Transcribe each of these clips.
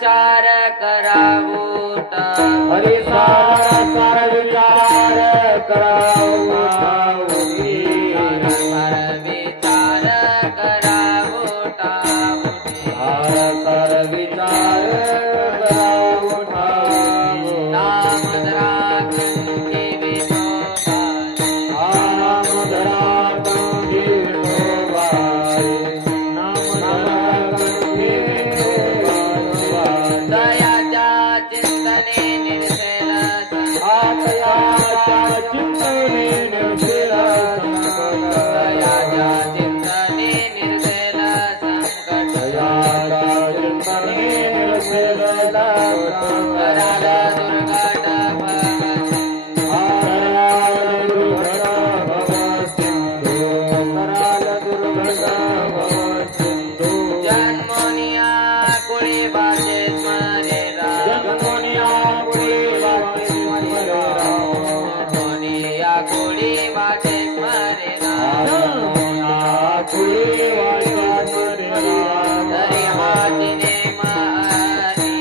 विचार करावोटा हरी सार विचार करावो सार विचार करावोटा सार विचार करावो नाम धरागंगे नाम धरागंगे दयाच्या चिंतने निर्शेल चिंतने निर्शेल दयाच्या चिंतने निर्शेल संकट चिंतने निर्शेल कराल दुर्घट जन्मोनिया कुळी वाचे स्मरे जन्मोनिया कुळी वाचे स्मरे हरी हातीने मारी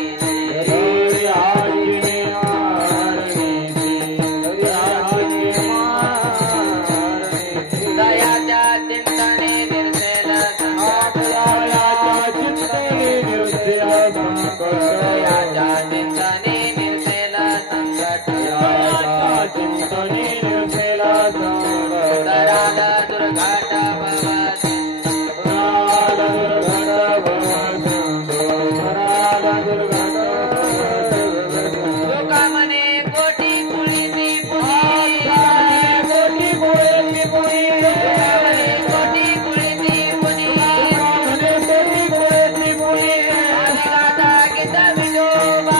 दयाच्या चिंतने निर्शेल दयाच्या चिंतने निर्शेल संकट कराल दुर्घट भवति लोकामने कोटी कुळीची कोटी कुळीची पुणी गाता गीत विठोबा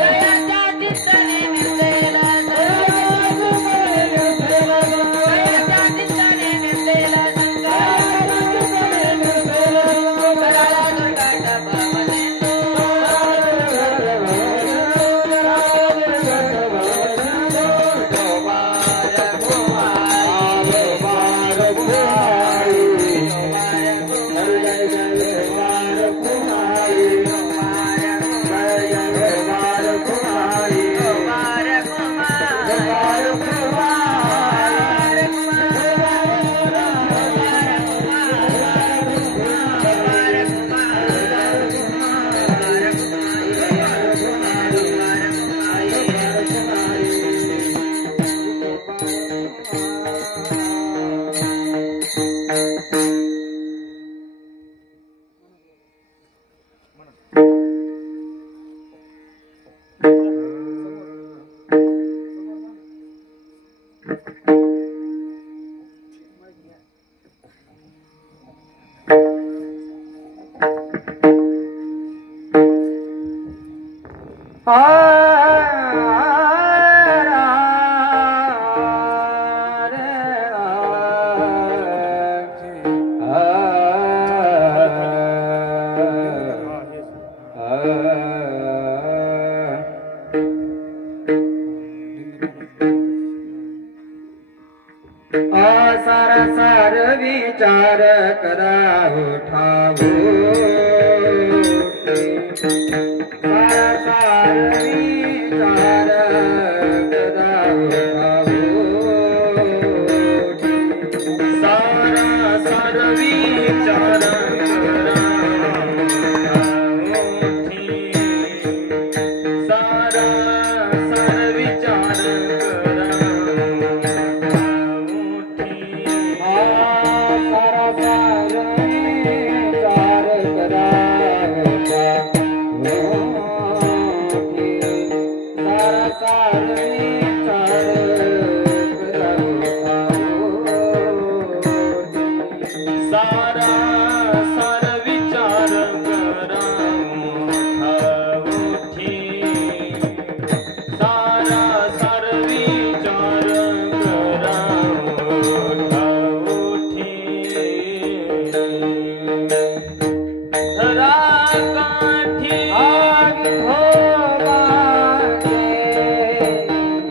दयाच्या चिंतने निर्शेल दयाच्या चिंतने निर्शेल कराल दुर्घट भवति सार सार विचार करावो ठावो सार सार विचार करावो ठावो सार सार विचार सार सार विचार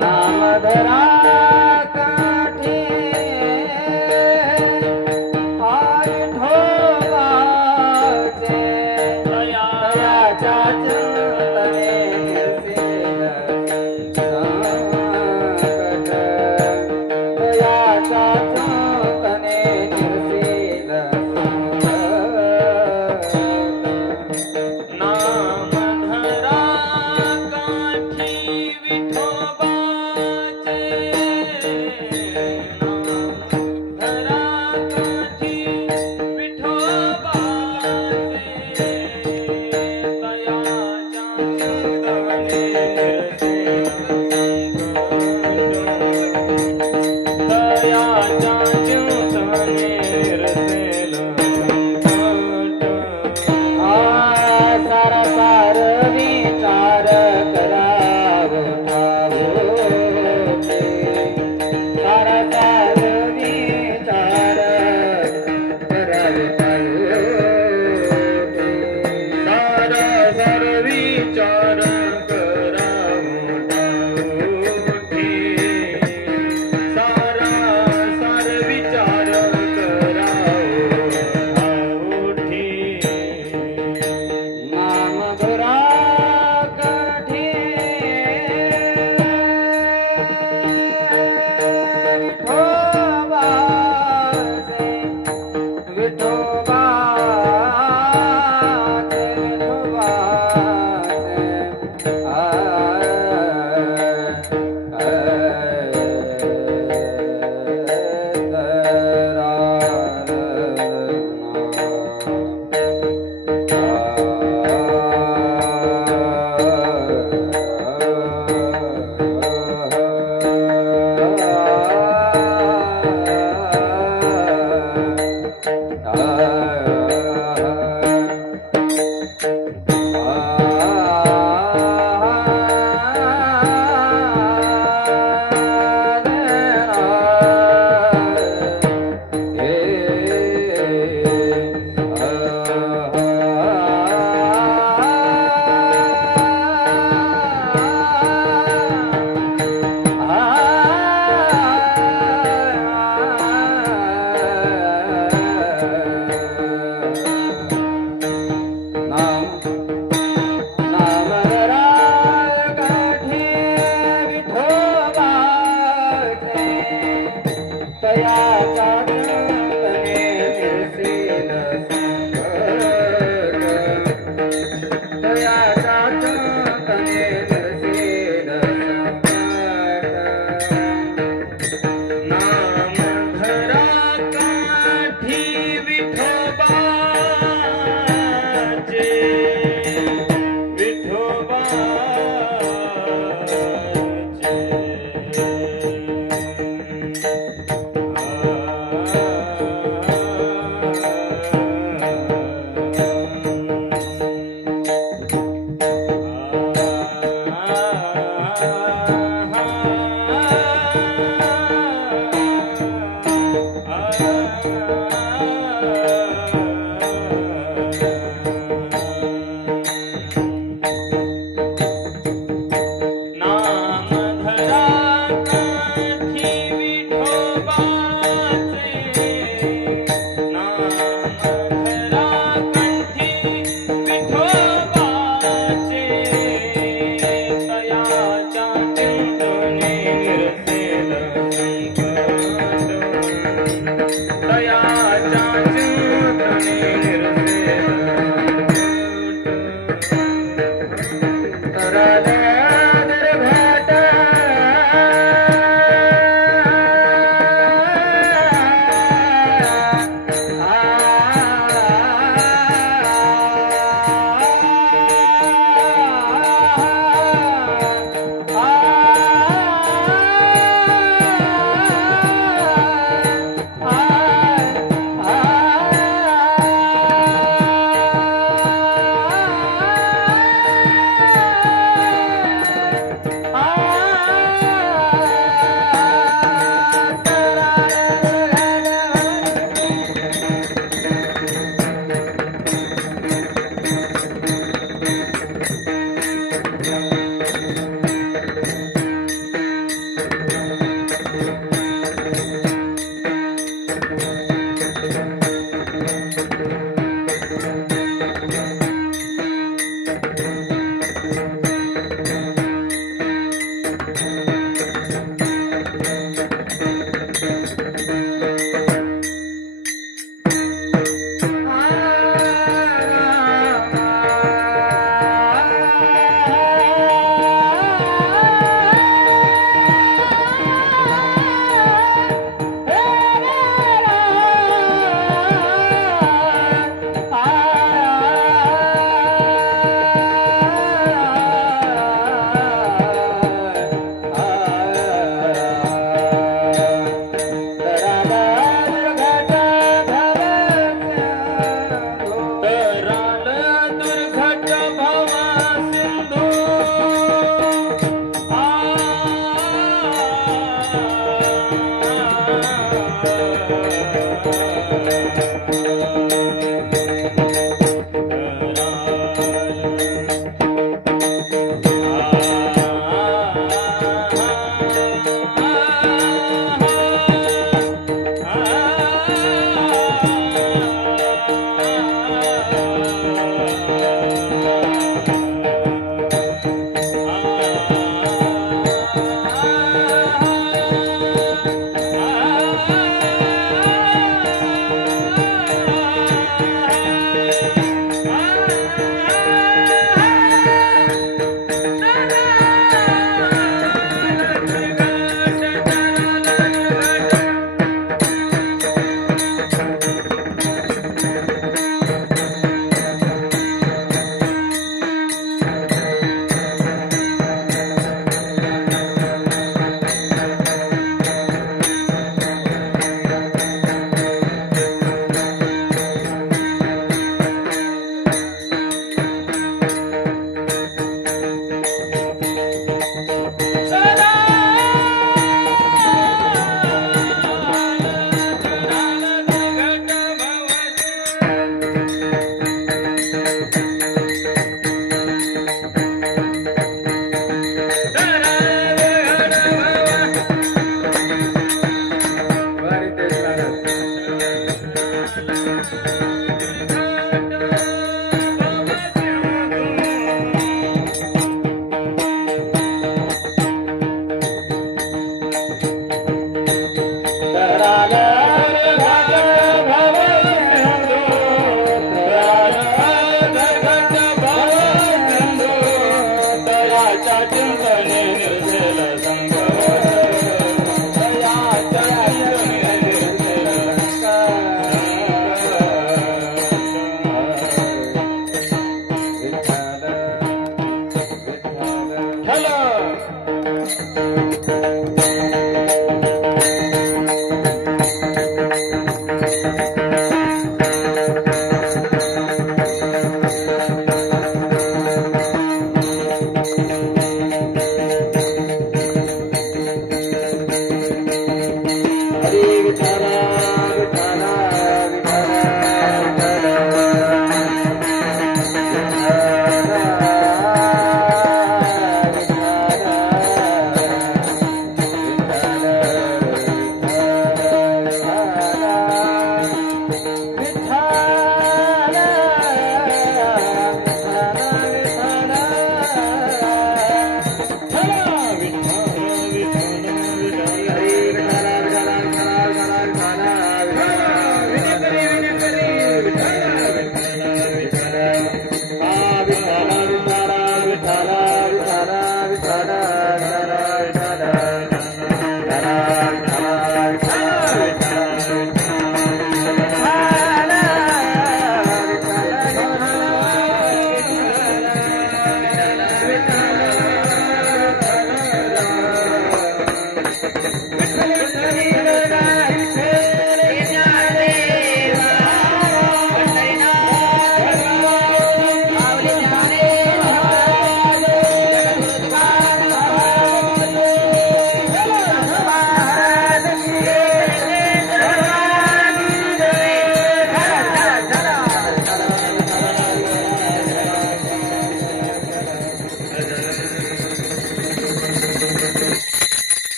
नाम धरा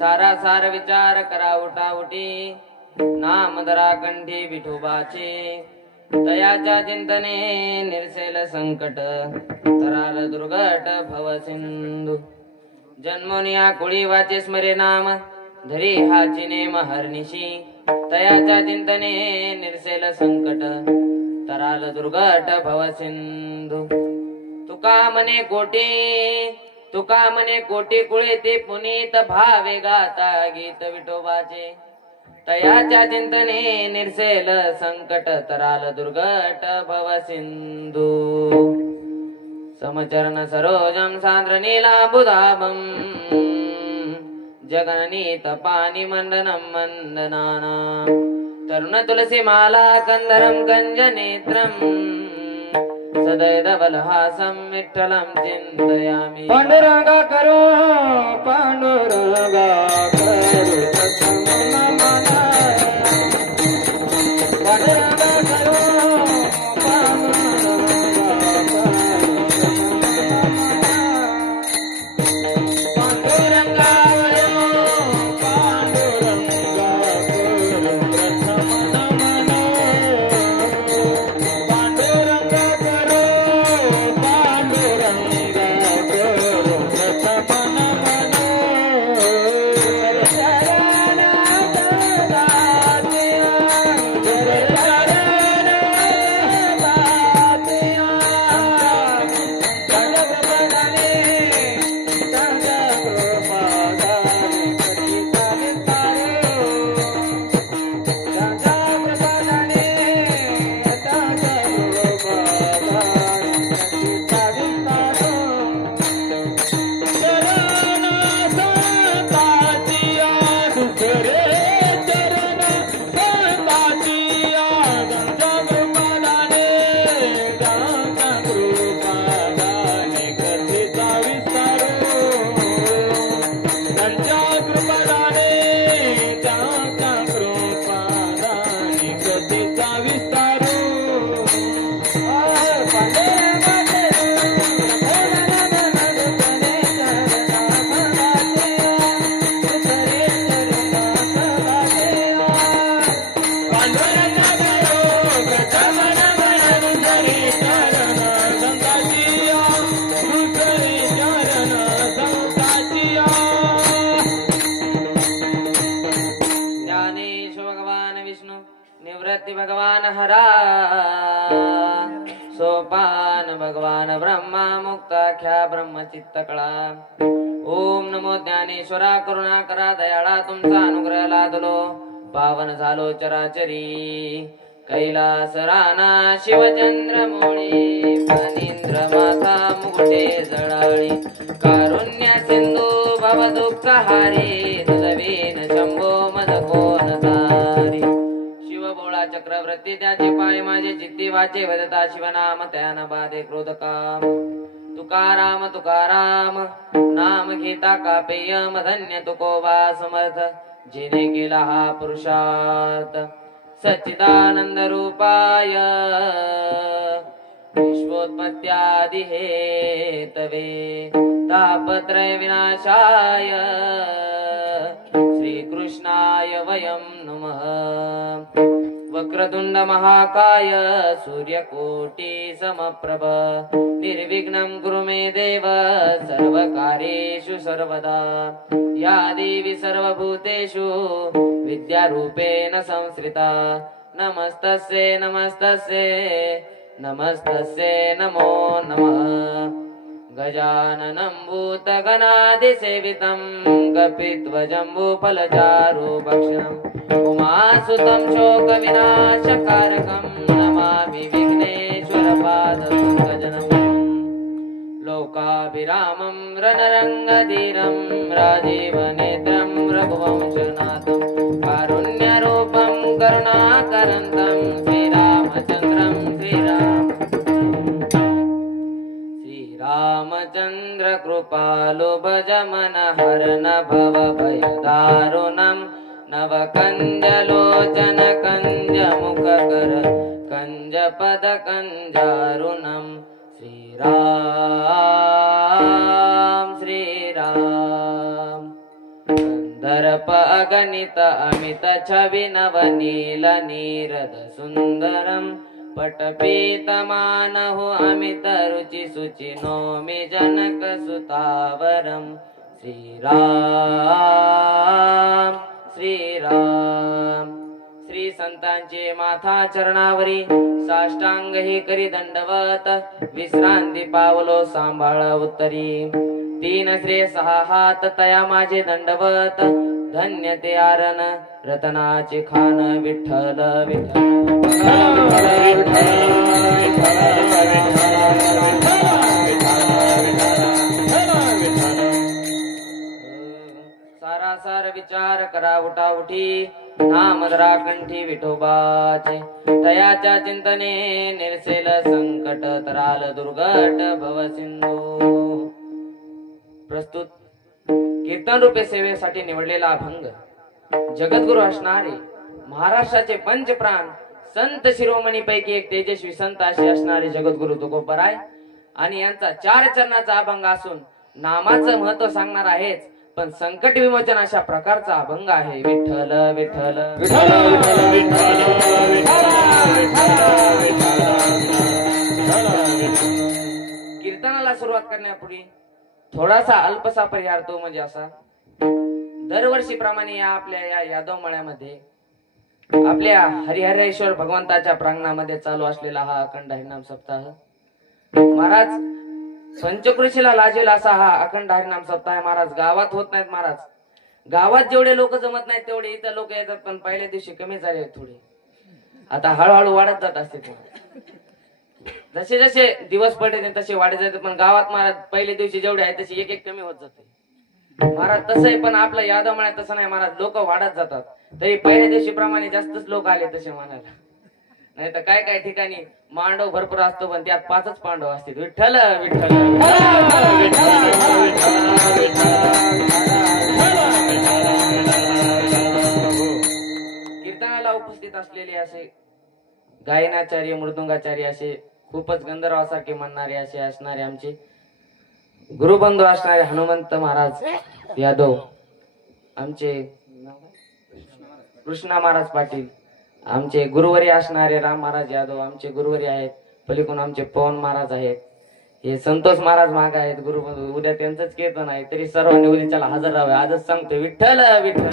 सारा सार विचार करा उठाउटी नाम धरा कंठी विठोबाचे तयाच्या चिंतने निर्सेल संकट तराल दुर्गट भव सिंधू जन्मोनिया कुळी वाचे स्मरे नाम धरी हाची नेम हरनिशी तयाच्या चिंतने निर्सेल संकट तराल दुर्गट भव सिंधू तुका मने कोटी कुळे ते पुनीत भावे गाता गीत विठोबाचे तयाच्या चिंतने निर्सेल संकट तराल दुर्गट भव सिंधू समचरण सरोजम सांद्र नीलांबुदाभं जगननी तपानि मंदनं मंदनाना तरुण तुलसी माला कंदरं कंज नेत्रम् सदैवलहासं विठ्ठलं चिन्तयामि पांडुरंगा करो पांडुरंगा करो पांडुरंगा करो Bana राम चित्त कळा. ओम नमो ज्ञानेश्वरा करुणा करा दयाळा तुमचा अनुग्रह लादलो पावन झालो चराचरी. कैलास राणा शिवचंद्र मोळी फणींद्र माथा मुकुटे जळाळी. कारुण्य सिंधू भव दुःख हारी तुझवीन शंभो मद कोण तारी. शिव बोळा चक्रवर्ती त्याचे पाय माझे चित्ती वाचे वदता शिवनाम त्यान बाधे क्रोध काम. तुकाराम तुकाराम नाम घेता कापेयम धन्य तुकोबा समर्थ जिने केला हा पुरुषार्थ. सच्चिदानंद रूपाय विश्वोत्पत्त्यादि हेतवे तापत्रय विनाशाय श्रीकृष्णाय वयं नमः. वक्रतुंड महाकाय सूर्यकोटि समप्रभ निर्विघ्नं कुरु मे देव सर्वकार्येषु सर्वदा. या देवी सर्वभूतेषु विद्यारूपेण संश्रिता नमस्तस्यै नमस्तस्यै नमस्तस्यै नमो नमः. गजाननं भूतगणाधिसेवितं कपिध्वजम्बूफलचारुभक्षणम् उमासुतं शोकविनाशकारकं नमामि विघ्नेश्वरपादपङ्कजम्. लोकाभिरामं रणरङ्गधीरं राजीवनेत्रं रघुवंशनाथं कारुण्यरूपं करुणाकरन्तं श्रीरामचन्द्रं श्रीरामचन्द्र कृपालु भज मन हरन भव भयदारुणं नवकञ्जलोचन कञ्जमुखकर कञ्जपद कञ्जारुणं. श्रीराम श्रीराम कंदर्प अगणित अमित छवि नवनील नीरद सुंदरम पटपीतमानहु अमित रुचि सुचि नौमि जनक सुतावरम. श्रीराम श्रीराम. श्री संतांचे माथा चरणावरी साष्टांग ही करी दंडवत विश्रांती पावलो सांभाळ उत्तरी. तीन श्री सहा हात तया माझे दंडवत धन्य ते आरण रतनाचे खान विठ्ठल विठ्ठल. सारासार विचार करा उठा उठी नामदरा कंठी विठोबाचे. तयाच्या चिंतने निरसेल संकट तराल दुर्घट भव सिंधू. प्रस्तुत कीर्तन रूपे सेवेसाठी निवडलेला अभंग जगद्गुरु असणारे महाराष्ट्राचे पंचप्राण संत शिरोमणी पैकी एक तेजस्वी संत असे असणारे जगद्गुरु तुकोबराय आणि यांचा 4 चरणाचा अभंग असून नामाचं महत्व सांगणार आहेच पण संकट विमोचन अशा प्रकारचा अभंग आहे. विठ्ठल विठ्ठल कीर्तनाला सुरुवात करण्यापूर्वी थोडासा अल्पसा परिहार तो म्हणजे असा. दरवर्षीप्रमाणे आपल्या या यादव मळ्यामध्ये आपल्या हरिहरेश्वर भगवंताच्या प्रांगणामध्ये चालू असलेला हा अखंड हरिनाम सप्ताह महाराज पंचकृषीला लाजेल असा हा अखंड हरिनाम सप्ताह महाराज गावात होत नाहीत. महाराज गावात जेवढे लोक जमत नाहीत तेवढे इथं लोक येतात पण पहिल्या दिवशी कमी झाले थोडे. आता हळूहळू वाढत जात असते. जसे जसे दिवस पडते तसे वाढत जाते पण गावात महाराज पहिल्या दिवशी जेवढे आहे तसे एक एक कमी होत जाते महाराज. तसं आहे पण आपलं यादव म्हणा तसं नाही महाराज. लोक वाढत जातात तरी पहिल्या दिवशी प्रमाणे जास्तच लोक आले तसे म्हणायला. नाही तर काय काय ठिकाणी मांडव भरपूर असतो पण त्यात 5च पांडव असतील. विठ्ठल विठ्ठल कीर्तनाला उपस्थित असलेले असे गायनाचार्य मृदुंगाचार्य असे खूपच गंधर्वासारखे म्हणणारे असे असणारे आमचे गुरुबंधू असणारे हनुमंत महाराज यादव, आमचे कृष्णा महाराज पाटील, आमचे गुरुवारी असणारे राम महाराज यादव आमचे गुरुवारी आहेत. पलीकडून आमचे पवन महाराज आहेत. हे संतोष महाराज माग आहेत गुरुबंधू. उद्या त्यांचंच कीर्तन आहे तरी सर्वांनी उद्याच्याला हजर राहावे. आजच सांगतो विठ्ठल विठ्ठल.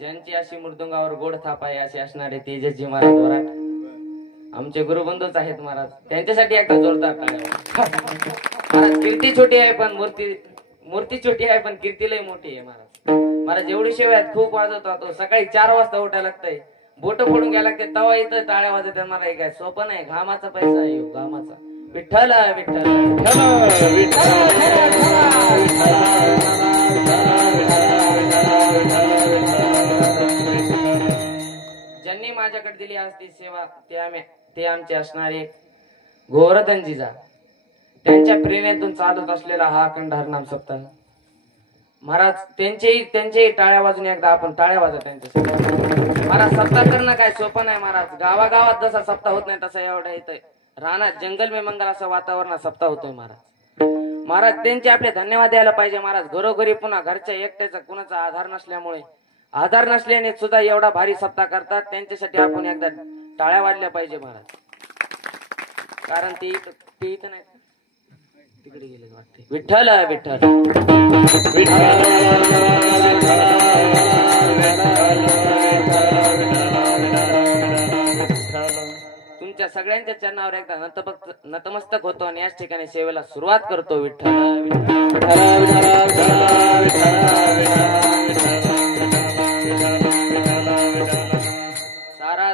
ज्यांची अशी मृदुंगावर गोड थाप आहे असे असणारे तेजस्वी महाराज वराट आमचे गुरुबंधूच आहेत महाराज, त्यांच्यासाठी एकदा जोरदार टाळ्या. महाराज कीर्ती छोटी आहे पण मूर्ती छोटी आहे पण कीर्ती लय मोठी आहे महाराज. महाराज एवढी शेवयात खूप वाजवत होतो, सकाळी 4 वाजता उठायला लागतंय, बोट फोडून घ्यायला लागते, तवा इथं टाळ्या वाजत मला काय सोपं नाही, घामाचा पैसा आहे घामाचा. विठ्ठल विठ्ठल ज्यांनी माझ्याकडे दिली असती सेवा ते आमचे असणारे गोवर्धनजीजा, त्यांच्या प्रेरणेतून चालत असलेला हा अखंड हरनाम सप्ताह. महाराज त्यांचेही टाळ्या वाजून एकदा आपण टाळ्या वाजत त्यांच्यासाठी. महाराज सप्ताह करणं काय सोपं नाही महाराज. गावागावात जसा सप्ताह होत नाही तसा एवढा इथं रानात जंगल में मंगल असं वातावरणात सप्ताह होतोय महाराज. महाराज त्यांचे आपले धन्यवाद द्यायला पाहिजे महाराज. घरोघरी पुन्हा घरच्या एकट्याचा कुणाचा आधार नसल्याने सुद्धा एवढा भारी सप्ताह करतात, त्यांच्यासाठी आपण एकदा टाळ्या वाजल्या पाहिजे महाराज. कारण ते इथं नाही, तिकडे गेले वाटते. विठ्ठल विठ्ठल तुमच्या सगळ्यांच्या चरणावर एकदा नतमस्तक होतो आणि याच ठिकाणी सेवेला सुरुवात करतो. विठ्ठल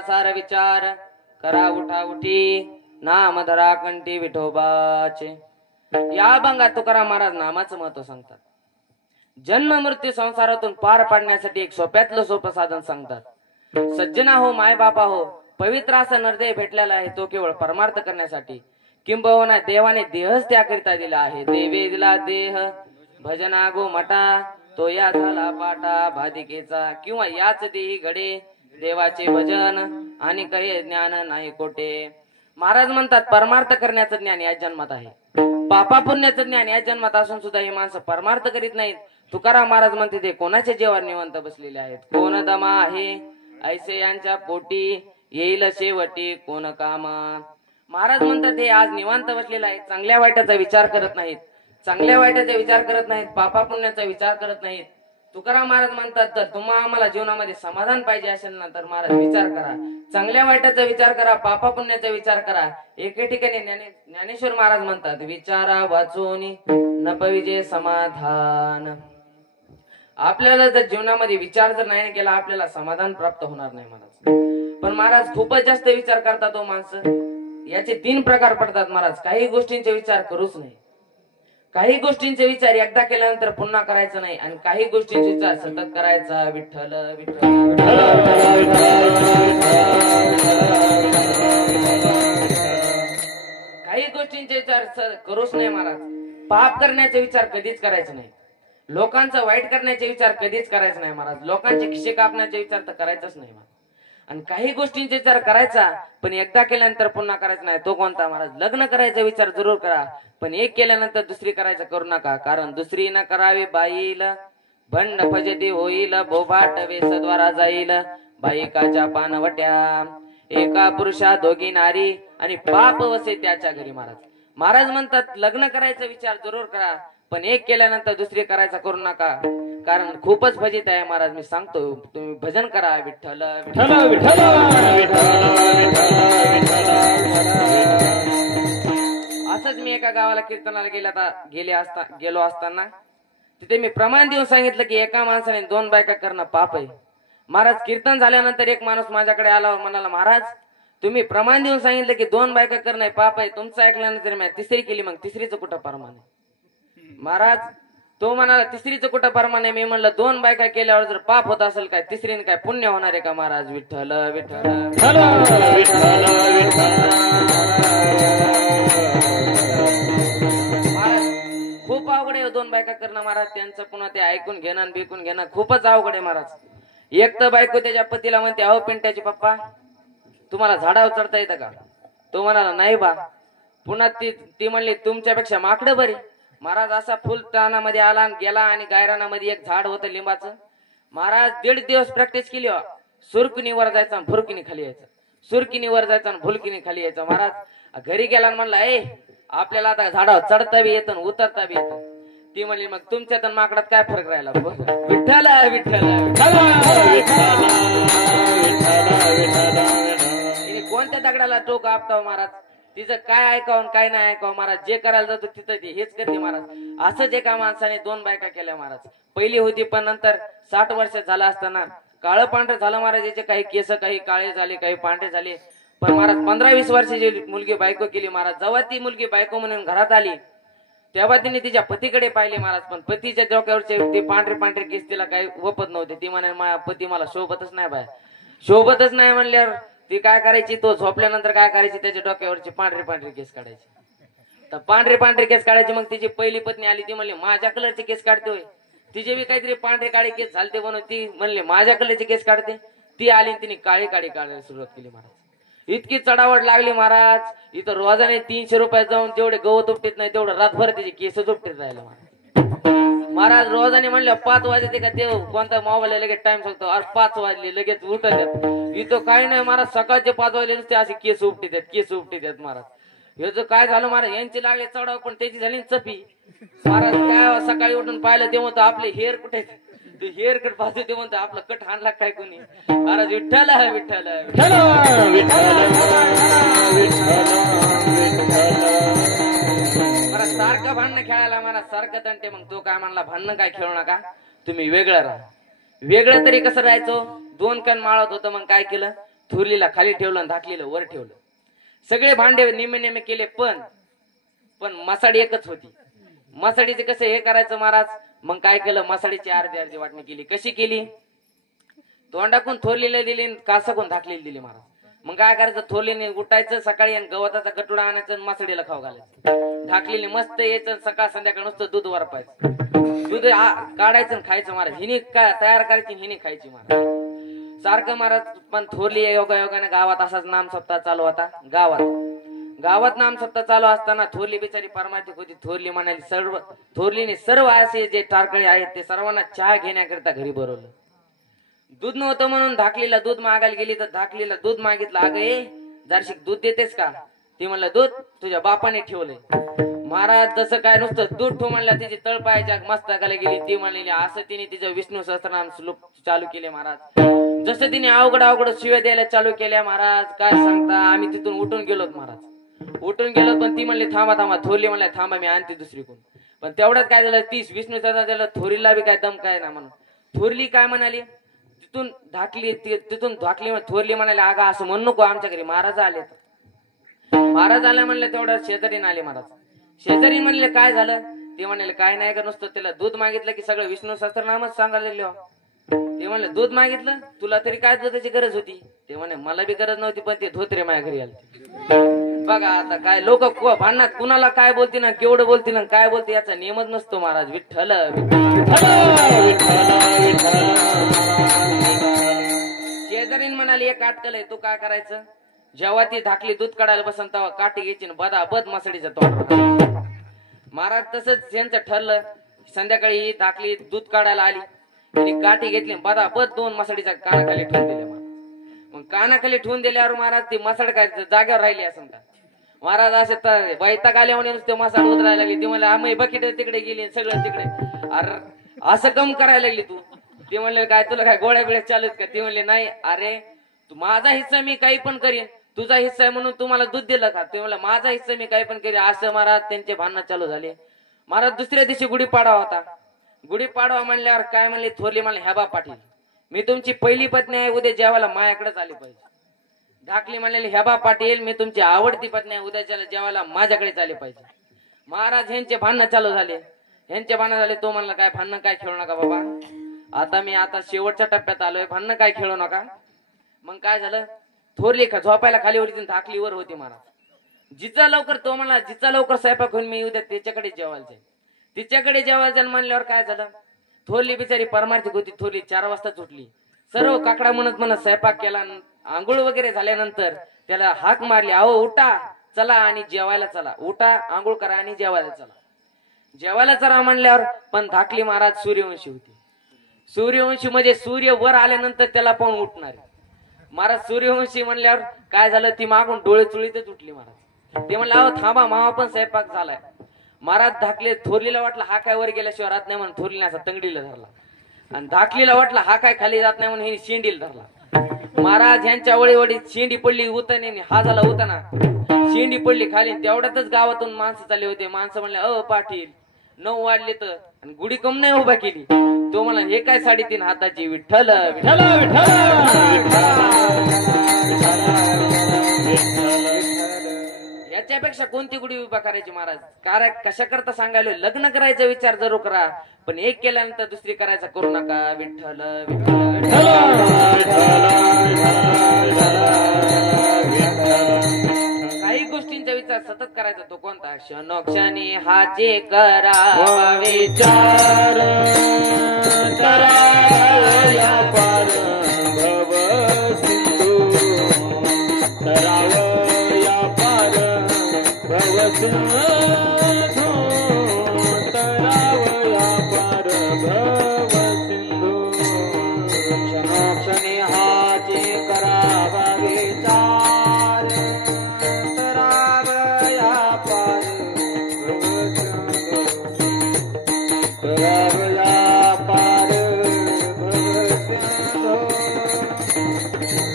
सारा विचार करा उठा उठी, नाम धरा कंठी विठोबाचे. या अभंगात तुकाराम महाराज नामाचं महत्व सांगतात. जन्म मृत्यू संसारातून पार पाडण्यासाठी एक सोप्यातलं सोपं साधन सांगतात. सज्जना हो, माय बापा हो, पवित्र असा नरदेह भेटलेला आहे तो केवळ परमार्थ करण्यासाठी, किंबहुना देवाने देहच त्याकरिता दिला आहे. देवे दिला देह भजना गो मटा, तो या झाला पाटा भादिकेचा, किंवा याच देही घडे देवाचे भजन आणि काही ज्ञान नाही कोठे. महाराज म्हणतात परमार्थ करण्याचं ज्ञान या जन्मात आहे, पापा पुण्याचं ज्ञान या जन्मात असून सुद्धा ही माणसं परमार्थ करीत नाहीत. तुकाराम महाराज म्हणते ते कोणाच्या जीवावर निवंत बसलेले आहेत. कोण दमा आहे ऐसे यांच्या पोटी, येईल शेवटी कोण कामा. महाराज म्हणतात हे आज निवांत बसलेला आहे, चांगल्या वाईटाचा विचार करत नाहीत, पापा पुण्याचा विचार करत नाहीत. तुकाराम महाराज म्हणतात तर आम्हाला जीवनामध्ये समाधान पाहिजे असेल ना तर महाराज विचार करा, चांगल्या वाईटाचा विचार करा, पापा पुण्याचा विचार करा. एके ठिकाणी ज्ञानेश्वर महाराज म्हणतात विचारा वाचून न पाहिजे समाधान. आपल्याला जर जीवनामध्ये विचार जर नाही केला आपल्याला समाधान प्राप्त होणार नाही महाराज. पण महाराज खूपच जास्त विचार करतात माणसं. याचे 3 प्रकार पडतात महाराज. काही गोष्टींचे विचार करूच नाही, काही गोष्टींचे विचार एकदा केल्यानंतर पुन्हा करायचं नाही, आणि काही गोष्टींचे विचार सतत करायचा. विठ्ठल विठ्ठल काही गोष्टींचे विचार करूच नाही महाराज. पाप करण्याचे विचार कधीच करायचे नाही, लोकांचं वाईट करण्याचे विचार कधीच करायचे नाही महाराज. लोकांचे खिशे कापण्याचे विचार तर करायचंच नाही महाराज. आणि काही गोष्टींचे विचार करायचा पण एकदा केल्यानंतर पुन्हा करायचं नाही. तो कोणता महाराज? लग्न करायचा विचार जरूर करा, पण एक केल्यानंतर दुसरी करायचं करू नका. कारण दुसरी न करावी बाईल, भंड फजती होईल, बोभाट वेसद्वारा जाईल, बाईकाच्या पानवट्या, एका पुरुषा दोघी नारी, आणि पाप वसे त्याच्या घरी. महाराज म्हणतात लग्न करायचा विचार जरूर करा, पण एक केल्यानंतर दुसरी करायचा करू नका, कारण खूपच फजित आहे महाराज. मी सांगतो तुम्ही भजन करा. विठ्ठल विठ्ठल विठ्ठल असंच मी एका गावाला कीर्तनाला गेलो असताना तिथे मी प्रमाण देऊन सांगितलं की एका माणसाने 2 बायका करणं पाप आहे. महाराज कीर्तन झाल्यानंतर एक माणूस माझ्याकडे आला, म्हणाला महाराज तुम्ही प्रमाण देऊन सांगितलं की 2 बायका करणं पाप आहे, तुमचं ऐकल्यानंतर मी तिसरी केली, मग तिसरीचं कुठं प्रमाण आहे? महाराज तो म्हणाला तिसरीचं कुठं प्रमाण आहे? मी म्हणलं 2 बायका केल्यावर जर पाप होत असेल काय तिसरीने काय पुण्य होणार आहे का? महाराज विठ्ठल विठ्ठल महाराज खूप अवघड आहे 2 बायका करणं महाराज. त्यांचं पुन्हा ते ऐकून घेणं आणि बिकून घेणं खूपच अवघड आहे महाराज. एक तर बायको त्याच्या पतीला म्हणते अहो पिंट्याचे पप्पा तुम्हाला झाडावर चढता येतं का? तो म्हणाला नाही बा. पुन्हा ती म्हणली तुमच्यापेक्षा माकडं बरी. महाराज असा फुल तानामध्ये आला गेला आणि गायरानामध्ये एक झाड होतं लिंबाचं. महाराज 1.5 दिवस प्रॅक्टिस केली. सुरकिनी वर जायचं आणि भुरकिनी खाली यायचं, सुरकिनी वर जायचं आणि भुलकिनी खाली यायचं. महाराज घरी गेला आणि म्हणला आपल्याला आता झाडावर चढता बी येतं उतरता बी येतं. ती म्हणली मग तुमच्यात आणि माकडात काय फरक राहिला? विठ्ठल विठ्ठल कोणत्या दगडाला टोक आपटाव महाराज. तिचं काय ऐकावं काय नाही ऐकावं महाराज. जे करायला जातो तिथं ते हेच करते महाराज. असंच एका माणसाने 2 बायका केल्या महाराज. पहिली होती पण नंतर 60 वर्ष झाला असताना काळं पांढरं झालं महाराज. याचे काही केस काही काळे झाले काही पांढरे झाले. पण महाराज 15-20 वर्षाची मुलगी बायको केली महाराज. जेव्हा ती मुलगी बायको म्हणून घरात आली तेव्हा तिने तिच्या पतीकडे पाहिले महाराज. पण पतीच्या डोक्यावरचे ते पांढरे पांढरे केस तिला काही वपत नव्हते. ती म्हणे माझा पती मला शोभतच नाही बाय. शोभतच नाही म्हणल्यावर ती काय करायची, तो झोपल्यानंतर काय करायची, त्याच्या डोक्यावरचे पांढरे पांढरे केस काढायचे. तर पांढरे पांढरे केस काढायचे. मग तिची पहिली पत्नी आली. ती म्हणली माझ्या कलरचे केस काढते होय. तिचे बी काहीतरी पांढरे काळे केस झालते म्हणून ती म्हणले माझ्या कलरचे केस काढते. ती आली तिने काळी काळी काढायला सुरुवात केली महाराज. इतकी चढावड लागली महाराज. इथं रोजाने 300 रुपयात जाऊन जेवढे गवत उपटीत नाही तेवढं रातभर त्याचे केस उपटीत राहिले महाराज. रोजाने म्हणलं 5 वाजते का ते कोणता मोबाईल लगेच टाइम सांगतो. अरे 5 वाजले लगेच उठत. इथं काही नाही महाराज. सकाळचे 5 वाजले नुसते असे केस उपटीत केस उपटीत महाराज. ह्याचं काय झालं महाराज. यांची लागले चढाव पण त्याची झाली चपी महाराज. त्या सकाळी उठून पाहिलं ते म्हणतो आपले हेअर कुठे, ते हेअर कट पाहतो ते म्हणतो आपला कट आणला काय कोणी. महाराज विठ्ठल विठ्ठल मला सारखं भांडणं खेळायला मला सारखं तंटे. मग तो काय म्हणला भांडणं काय खेळू नका तुम्ही वेगळं राहा. वेगळं तरी कसं राहायचं. 2 कण माळत होतं. मग काय केलं, थुरलीला खाली ठेवलं आणि धाकलीला वर ठेवलं. सगळे भांडे निमे नेमे केले पण मसाडी एकच होती. मसाडीचे कसं हे करायचं महाराज. मग काय केलं, मसाडीची अर्धी वाटणी केली. कशी केली, तोंडाकून थोरलीला दिली कासाकून धाकलीला दिली महाराज. मग काय करायचं, थोरलीने उठायचं सकाळी आणि गवताचा गटुडा आणायचं आणि मसाडीला खाऊ घालायचं. धाकलीने मस्त यायचं सकाळ संध्याकाळ नुसतं दूध वरपायचं. दूध काढायचं खायचं महाराज. हिने काय तयार करायची हिने खायची महाराज. सारखं महाराज. पण थोरली योगायोगाने गावात असाच नाम सप्ताह चालू होता. गावात नाम सप्ताह चालू असताना थोरली बिचारी परमार्थिक होती. थोरली म्हणाली थोरलीने सर्व असे जे टारकळे आहेत ते सर्वांना चहा घेण्याकरिता घरी बोलवलं. दूध नव्हतं म्हणून धाकलीला दूध मागायला गेली तर धाकलीला दूध मागितलं. अगं ये जरशीक दूध देतेस का. ती म्हणलं दूध तुझ्या बापाने ठेवलंय. महाराज जसं काय नुसतं दूध ठेव म्हणलं तिची तळपायाच्या मस्तकाला गेली. ती म्हणलेली असं तिने तिचं विष्णू सहस्त्रनाम श्लोक चालू केले महाराज. जसं तिने अवघड शिव्या द्यायला चालू केल्या महाराज. काय सांगता आम्ही तिथून उठून गेलो महाराज. उठून गेलो पण ती म्हणली थांबा. थोरली म्हणल्या थांबा मी आणते दुसरीकडून. पण तेवढ्यात काय झालं, 30 विष्णू सहस्त्रनाम दिलं. थोरीला बी काय दम काय ना म्हणून थोरली काय म्हणाली, तिथून धाकली थोरली म्हणाली अगं असं म्हणू नको आमच्या घरी महाराज आले. महाराज आले म्हणले तेवढ्या शेजारीन आले महाराज. शेजारी म्हणले काय झालं. ते म्हणले काय नाही का नुसतं त्याला दूध मागितलं की सगळं विष्णू सहस्त्रनामच सांगायला लागले. ते म्हणले दूध मागितलं तुला तरी काय दुधाची गरज होती. ते म्हणे मला बी गरज नव्हती पण ते धोत्रे माझ्या घरी आले. बघा आता काय लोक भांडणात कुणाला काय बोलतील ना केवढं बोलतील ना काय बोलतील याचा नियमच नसतो महाराज. विठ्ठल शेजारीन म्हणाली एक अटकल आहे तू काय करायचं. जेव्हा ती धाकली दूध काढायला बसन तेव्हा काठी घ्यायची बदाबद मसडीचं तोंड. महाराज तसंच यांचं ठरलं. संध्याकाळी धाकली दूध काढायला आली. तिने काठी घेतली बदाबद 2 मसडीच्या कानाखाली ठेवून दिल्या. मग कानाखाली ठेवून दिल्यावर महाराज ती मसड काय जागेवर राहिली असं का. महाराज असे तर वैताग आल्यामुळे नुसते मसाड उतरायला लागली. ती म्हणले आम्ही बकेट तिकडे गेली सगळं तिकडे. अरे असं कम करायला लागली तू. ती म्हणले काय तुला काय गोळ्या बिळ्या चालत का. ती म्हणले नाही अरे तू माझा हिस्सा मी काही पण करीन. तुझा हिस्सा आहे म्हणून तुम्हाला दूध दिलं का. ते म्हणलं माझा हिस्सा मी काही पण करीन. असं महाराज त्यांचे भांडणं चालू झाले. महाराज दुसऱ्या दिवशी गुढीपाडवा होता. गुढीपाडवा म्हणल्यावर काय म्हणले थोरली म्हणले ह्या बा पाटील मी तुमची पहिली पत्नी आहे उद्या जेवायला माझ्याकडेच आली पाहिजे. धाकली म्हणलेली ह्या बा पाटील मी तुमची आवडती पत्नी आहे उद्याच्या जेवायला माझ्याकडेच आले पाहिजे. महाराज ह्यांचे भांडणं चालू झाले. तो म्हणला काय भांडणं काय खेळू नका बाबा. आता शेवटच्या टप्प्यात आलोय भांडणं काय खेळू नका. मग काय झालं थोरली झोपायला खाली होती धाकलीवर होती महाराज. जिचा लवकर स्वयंपाक होऊन मी उद्या त्याच्याकडे जेवायला जाईल. तिच्याकडे जेवायला जाईल म्हणल्यावर काय झालं थोरली बिचारी परमार्थिक होती. थोरली 4 वाजता उठली. सर्व काकडा म्हणत स्वयंपाक केला. आंघोळ वगैरे झाल्यानंतर त्याला हाक मारली अहो उठा चला आणि जेवायला चला. उठा आंघोळ करा आणि जेवायला चला. जेवायला चला म्हणल्यावर पण धाकली महाराज सूर्यवंशी होती. सूर्यवंशी म्हणजे सूर्य वर आल्यानंतर त्याला पाहून उठणार महाराज. सूर्यवंशी म्हणल्यावर काय झालं ती मागून डोळे चुळीतच उठली महाराज. ते म्हणलं अहो थांबा मावा पण स्वयंपाक झालाय. महाराज धाकले थोरलीला वाटलं हा काय वर गेल्याशिवाय राहत नाही म्हणून थोरलीने असा तंगडीला धरला. आणि धाकलीला वाटलं हा काय खाली जात नाही म्हणून हिने शेंडीला धरला. महाराज यांच्या वळी शेंडी पडली उतने हा झाला उताना शेंडी पडली खाली तेवढ्यातच गावातून माणसं चालले होते. माणसं म्हणले पाटील 9 वाजले तर आणि गुढी कम नाही उभा केली. तो म्हणला हे काय 3.5 हाताची विठ्ठल विठ्ठल याच्यापेक्षा कोणती गुढी उभा करायची महाराज. कारण कशा करता सांगायलो लग्न करायचा विचार जरूर करा पण एक केल्यानंतर दुसरी करायचा करू नका. विठ्ठल विठ्ठल काही गोष्टींचा विचार सतत करायचा तो कोणता. क्षणोक्षणी हाचे करा विचार तरावया पार भव सिंधू तरावया पार भव सिंधू तरावया पार भव सिंधू क्षणोक्षणी हाचे करावा विचार तरावया पार भव सिंधू तरावया पार भव सिंधू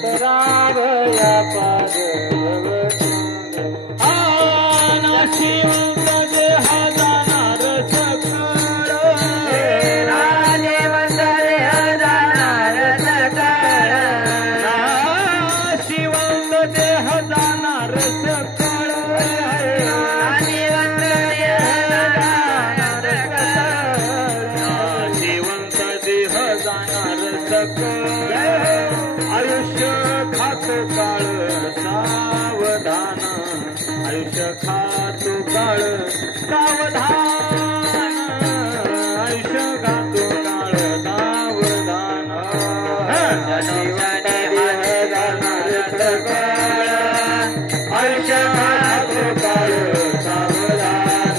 तरावया पार भव सिंधू शिवंत देह जाणार सकळ शिवंत देह जाणार सकळ शिवंत देह जाणार सकळ शिवंत देह जाणार सकळ आयुष्य खातो काळ सावधान आयुष्य खातो काळ सावधान आयुष्य खातो काळ सावधान आयुष्य खातो काळ सावधान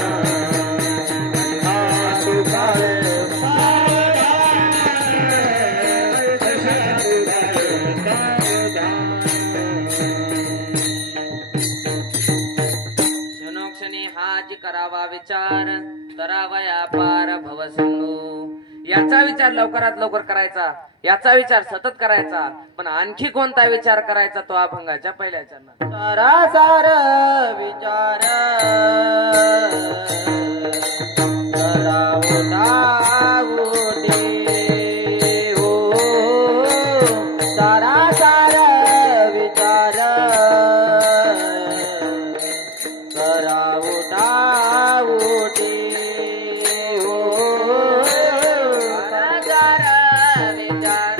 खातो काळ क्षणोक्षणी हाच करावा विचार तरावया पार भव सिंधू. याचा विचार लवकरात लवकर करायचा याचा विचार सतत करायचा पण आणखी कोणता विचार करायचा तो अभंगाच्या पहिल्या चरणात. सारासार विचार करावतावते हो सारासार विचार करावतावते हो सारासार विचार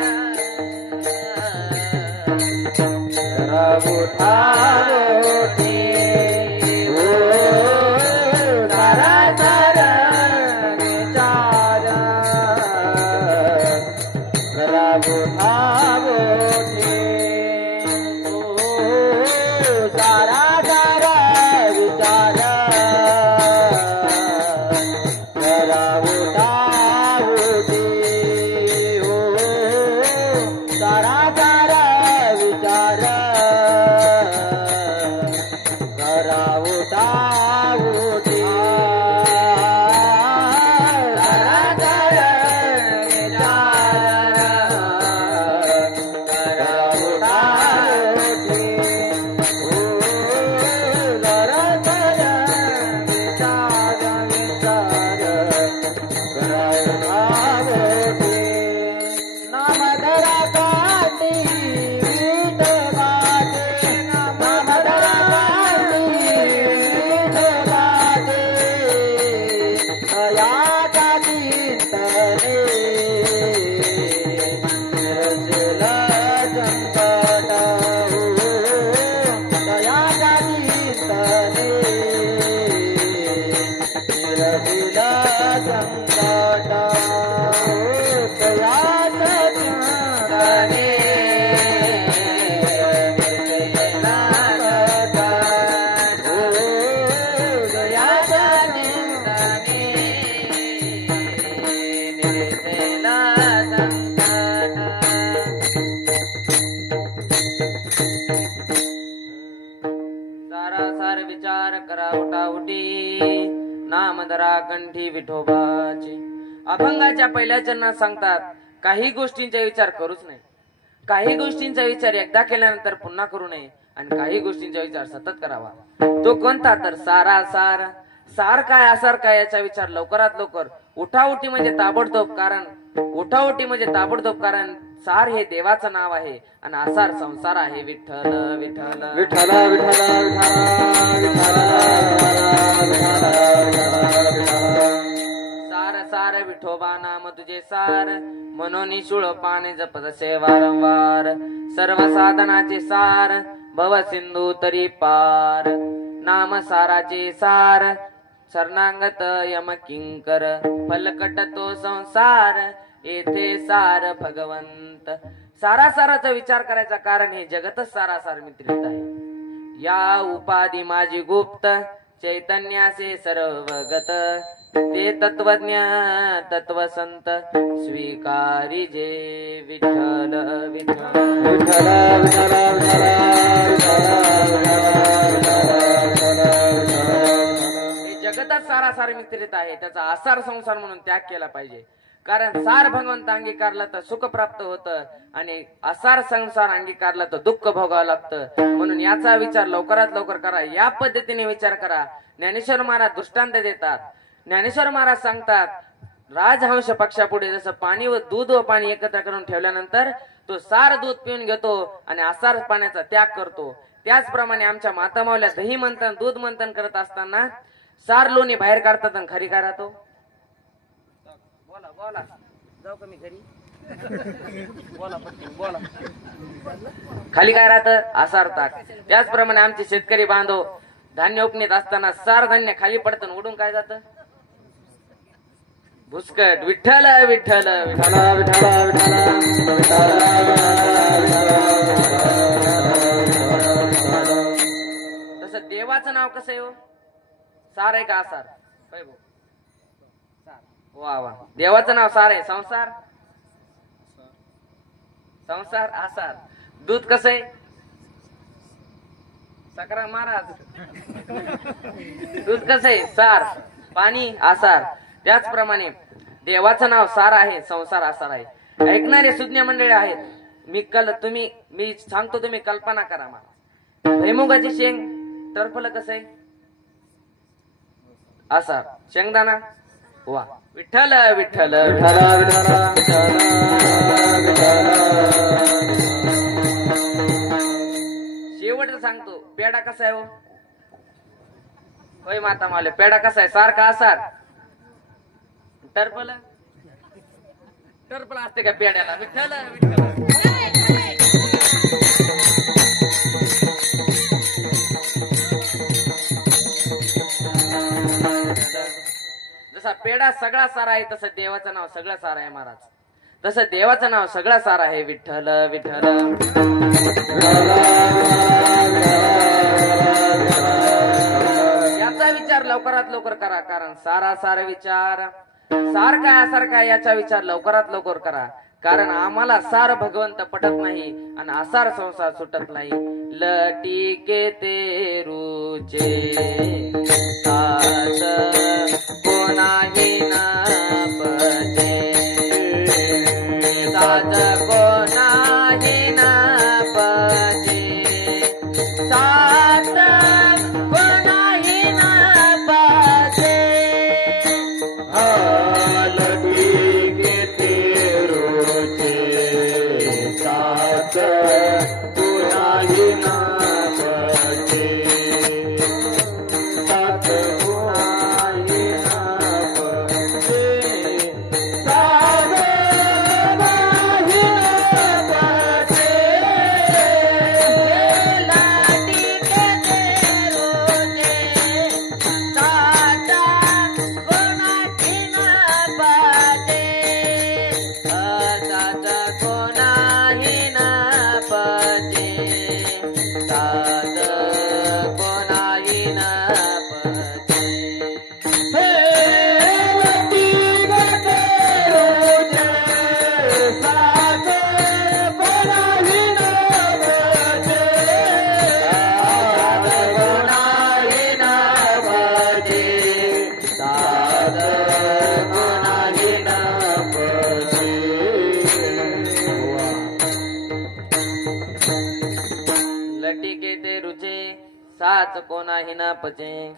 करावतावते हो सारासार विचार करावतावते हो सारासार विचार करावतावते हो सारासार विचार करावतावते सारासार विचार करावतावते हो सारासार विचार करावतावते नामधरा काठी विठोबाचे नामधरा काठी विठोबाचे अयाचा चिंतने निरंजन संकट हो अयाचा चिंतने निरंजन संकट हो अयाचा चिंतने सारासार विचार करा उठाउटी नामधरा कंठी विठोबाची. अभंगाच्या पहिल्या चरणात सांगतात काही गोष्टींचा विचार करूच नाही काही गोष्टींचा विचार एकदा केल्यानंतर पुन्हा करू नये आणि काही गोष्टींचा विचार सतत करावा. तो कोणता तर सारा सार. सार काय आसार काय याचा विचार लवकरात लवकर. उठाउठी म्हणजे ताबडतोब, कारण उठाउठी म्हणजे ताबडतोब, कारण सार हे देवाचं नाव आहे आणि आसार संसार आहे. विठ्ठल विठ्ठल विठ्ठल विठ्ठल सार सार विठोबा नाम तुझे सार, म्हणून शूळ पाने जपतसे वारंवार. सर्व साधनाचे सार, भव सिंधू तरी पार. नाम साराचे सार, शरणांगत यम किंकर. फलकट तो संसार, येथे सार भगवंत. सारासाराचा विचार करायचा, कारण हे जगतच सारासार मित्रित आहे. या उपाधी माझी गुप्त, चैतन्याचे सर्वगत. ते तत्वज्ञ तत्वसंत, स्वीकारी जे. विठ्ठल विठ्ठल विठ्ठल हे जगतच सारासार मित्रित आहे. त्याचा आसार संसार म्हणून त्याग केला पाहिजे, कारण सार भगवंत अंगीकारला तर सुख प्राप्त होतं आणि आसार संसार अंगीकारला तर दुःख भोगावं लागतं. म्हणून याचा विचार लवकरात लवकर करा. या पद्धतीने विचार करा. ज्ञानेश्वर महाराज दृष्टांत देतात. ज्ञानेश्वर महाराज सांगतात, राजहंस पक्षापुढे जसं पाणी व दूध व पाणी एकत्र करून ठेवल्यानंतर तो सार दूध पिऊन घेतो आणि आसार पाण्याचा त्याग करतो. त्याचप्रमाणे आमच्या माता मावल्या दही मंथन दूध मंथन करत असताना सार लोणी बाहेर काढतात आणि खरी काय राहतो. बोला बोला, जाऊ का मी घरी. बोला पटकन बोला. खाली काय राहतं, आसार ताक. त्याचप्रमाणे आमचे शेतकरी बांधव धान्य उपनीत असताना सार धान्य खाली पडतं, उडून काय जातं, भुसकट. विठ्ठल विठ्ठल विठ्ठल विठ्ठल तसं देवाचं नाव कसं आहे हो, सार आहे का आसार. वा वा, देवाचं नाव सार आहे. संसार संसार आसार. दूध कसं आहे, सकरा महाराज. दूध कसं आहे, सार. पाणी आसार. त्याचप्रमाणे देवाचं नाव सार आहे, संसार आसार आहे. ऐकणारे सुज्ञ मंडळी आहेत. मी सांगतो, तुम्ही कल्पना करा. मला भैमुगाची शेंग टरफल कसं आहे, आसार. शेंगदाणा वा. विठ्ठल विठ्ठल शेवट सांगतो, पेढा कसा आहे हो, होय माता मावले. पेढा कसा आहे, सार का आसार. टरफल टरफल असते का पेड्याला. विठ्ठल विठ्ठल जसा पेढा सगळा सारा आहे, तसं देवाचं नाव सगळं सारा आहे महाराज. तसं देवाचं नाव सगळं सारा आहे. विठ्ठल विठ्ठल याचा विचार लवकरात लवकर करा, कारण सारा सार विचार. सार काय आसार काय याचा विचार लवकरात लवकर करा, कारण आम्हाला सार भगवंत पटत नाही आणि आसार संसार सुटत नाही. लटिके ते रुचे सात कोणाही न पते. सात कोणाही न पते. सात कोणाही न पते. सात हो नाही ना पचे.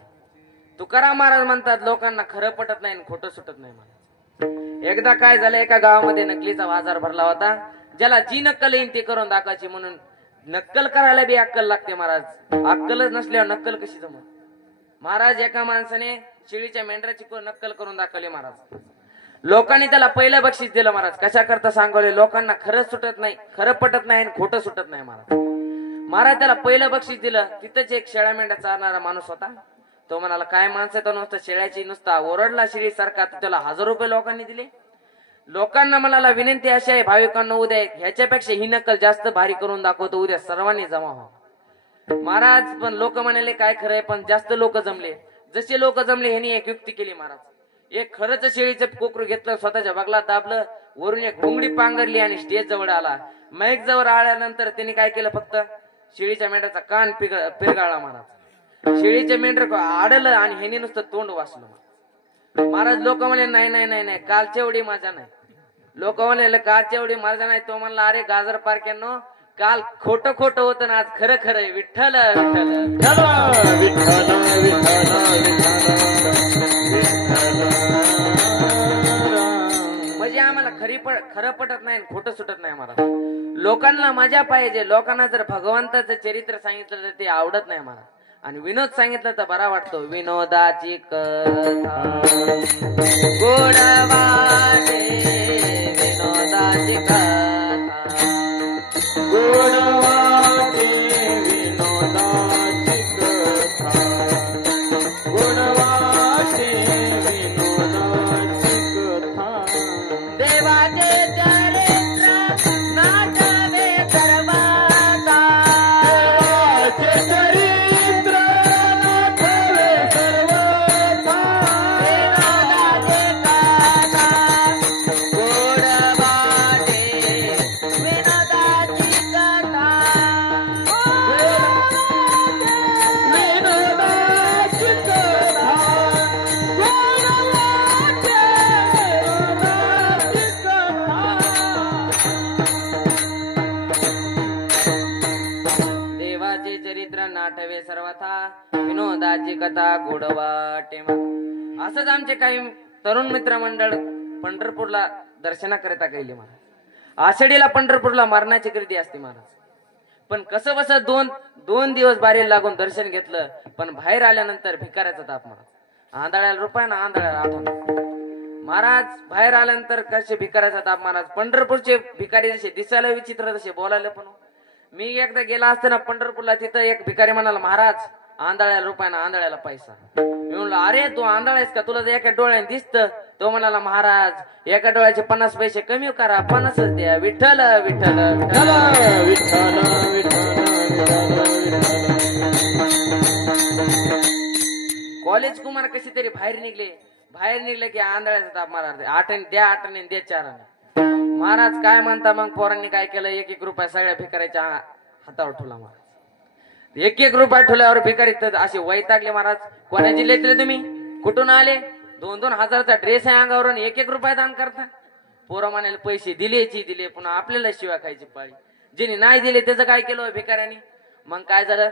तुकाराम महाराज म्हणतात लोकांना खरं पटत नाही आणि खोटं सुटत नाही मला. एकदा काय झालं, एका गावामध्ये नकलीचा बाजार भरला होता. ज्याला जी नक्कल येईन ते करून दाखवायची, म्हणून नक्कल करायला बी अक्कल लागते महाराज. अक्कलच नसल्यावर नक्कल कशी जमत. महाराज एका माणसाने शेळीच्या मेंढराची नक्कल करून दाखवली महाराज. लोकांनी त्याला पहिलं बक्षीस दिलं महाराज. कशा करता सांगवले, लोकांना खरं सुटत नाही, खरं पटत नाही आणि खोटं सुटत नाही महाराज. महाराज त्याला पहिलं बक्षीस दिलं. तिथंच एक शेळ्या मेंढ्या चालणारा माणूस होता. तो म्हणाला काय माणसं तर नुसतं शेळ्याची नुसता ओरडला शेळी सारखा. त्याला 1000 रुपये लोकांनी दिले. लोकांना म्हणाला विनंती अशी आहे भाविकांना, उद्या ह्याच्यापेक्षा ही नक्कल जास्त भारी करून दाखवतो, उद्या सर्वांनी जमा व्हा. महाराज पण लोक म्हणाले काय खरंय, पण जास्त लोक जमले. जसे लोक जमले ह्यांनी एक युक्ती केली महाराज. एक खरंच शेळीचं कोकरू घेतलं, स्वतःच्या बगलात दाबलं, वरून एक घोंगडी पांघरली आणि स्टेज जवळ आला. माईक जवळ आल्यानंतर त्यांनी काय केलं, फक्त शेळीच्या मेंढ्याचा कान पिरगाळला महाराज. शेळीचे मेंढर आडलं आणि ह्यानी नुसतं तोंड वाचलं महाराज. लोक म्हणले नाही नाही नाही नाही, कालच्या एवढी मजा नाही. लोक म्हणले कालच्या एवढी मजा नाही. तो म्हणला अरे गाजर पारख्यांनो, काल खोटं खोटं होतं ना, आज खरं खरं आहे. विठ्ठल म्हणजे आम्हाला खरं पटत नाही, खोटं सुटत नाही महाराज. लोकांना मजा पाहिजे. लोकांना जर भगवंताचं चरित्र सांगितलं तर ते आवडत नाही महाराज, आणि विनोद सांगितलं तर बरा वाटतो. विनोदाची कथा गोड वाटे, विनोदाची कथा गोड वाटे, विनोदाची कथा गोड वाटे, विनोदाची कथा. देवाचे चरित्र नाटवे सर्वदा, देवाचे चरित्र नाटवे सर्वदा. विनोदाची कथा गोड वाटे, विनोदाची कथा विनोदाची कथा गोड वाटे, विनोदाची कथा. देवाचे चरित्र नाटवे सर्वथा, विनोदाची कथा गोड वाटे. असंच आमचे काही तरुण मित्र मंडळ पंढरपूरला दर्शनाकरिता गेले महाराज. आषाढीला पंढरपूरला मरणाची गर्दी असते महाराज. पण कसं बस दोन दिवस बारीला लागून दर्शन घेतलं, पण बाहेर आल्यानंतर भिकाऱ्याचा ताप महाराज. आंधळ्याला रुपये ना आंधळ्याला आठवण महाराज. बाहेर आल्यानंतर कसे भिकाऱ्याचा ताप महाराज. पंढरपूरचे भिकारी जसे दिसायला विचित्र, तसे बोलायला पण. मी एकदा गेला असताना पंढरपूरला, तिथं एक भिकारी म्हणाला महाराज आंधळ्याला रुपये ना आंधळ्याला पैसा. मी म्हणलो अरे तू आंधळायस का, तुला तर एका डोळ्याने दिसतं. तो म्हणाला महाराज एका डोळ्याचे 50 पैसे कमी करा, 50च द्या. विठ्ठल विठ्ठल विठ्ठल विठ्ठल कॉलेज कुमार कशी तरी बाहेर निघले की आंधळ्याचा ताप महाराज. 8 द्या, 8 द्या, 4 महाराज. काय म्हणता मग पोरांनी काय केलं, 1-1 रुपया सगळ्या भिकाऱ्याच्या हातावर ठेवला महाराज. 1-1 रुपया ठेवल्यावर भिकारी तर असे वैतागले महाराज. कोणा जिल्ह्यातले तुम्ही, कुठून आले, 2-2 हजाराचा ड्रेस आहे अंगावर, 1-1 रुपया दान करता. पोरं म्हणाले पैसे दिले, पुन्हा आपल्याला शिव्या खायची पाळी. जिने नाही दिले त्याचं काय केलं भिकाऱ्याने. मग काय झालं,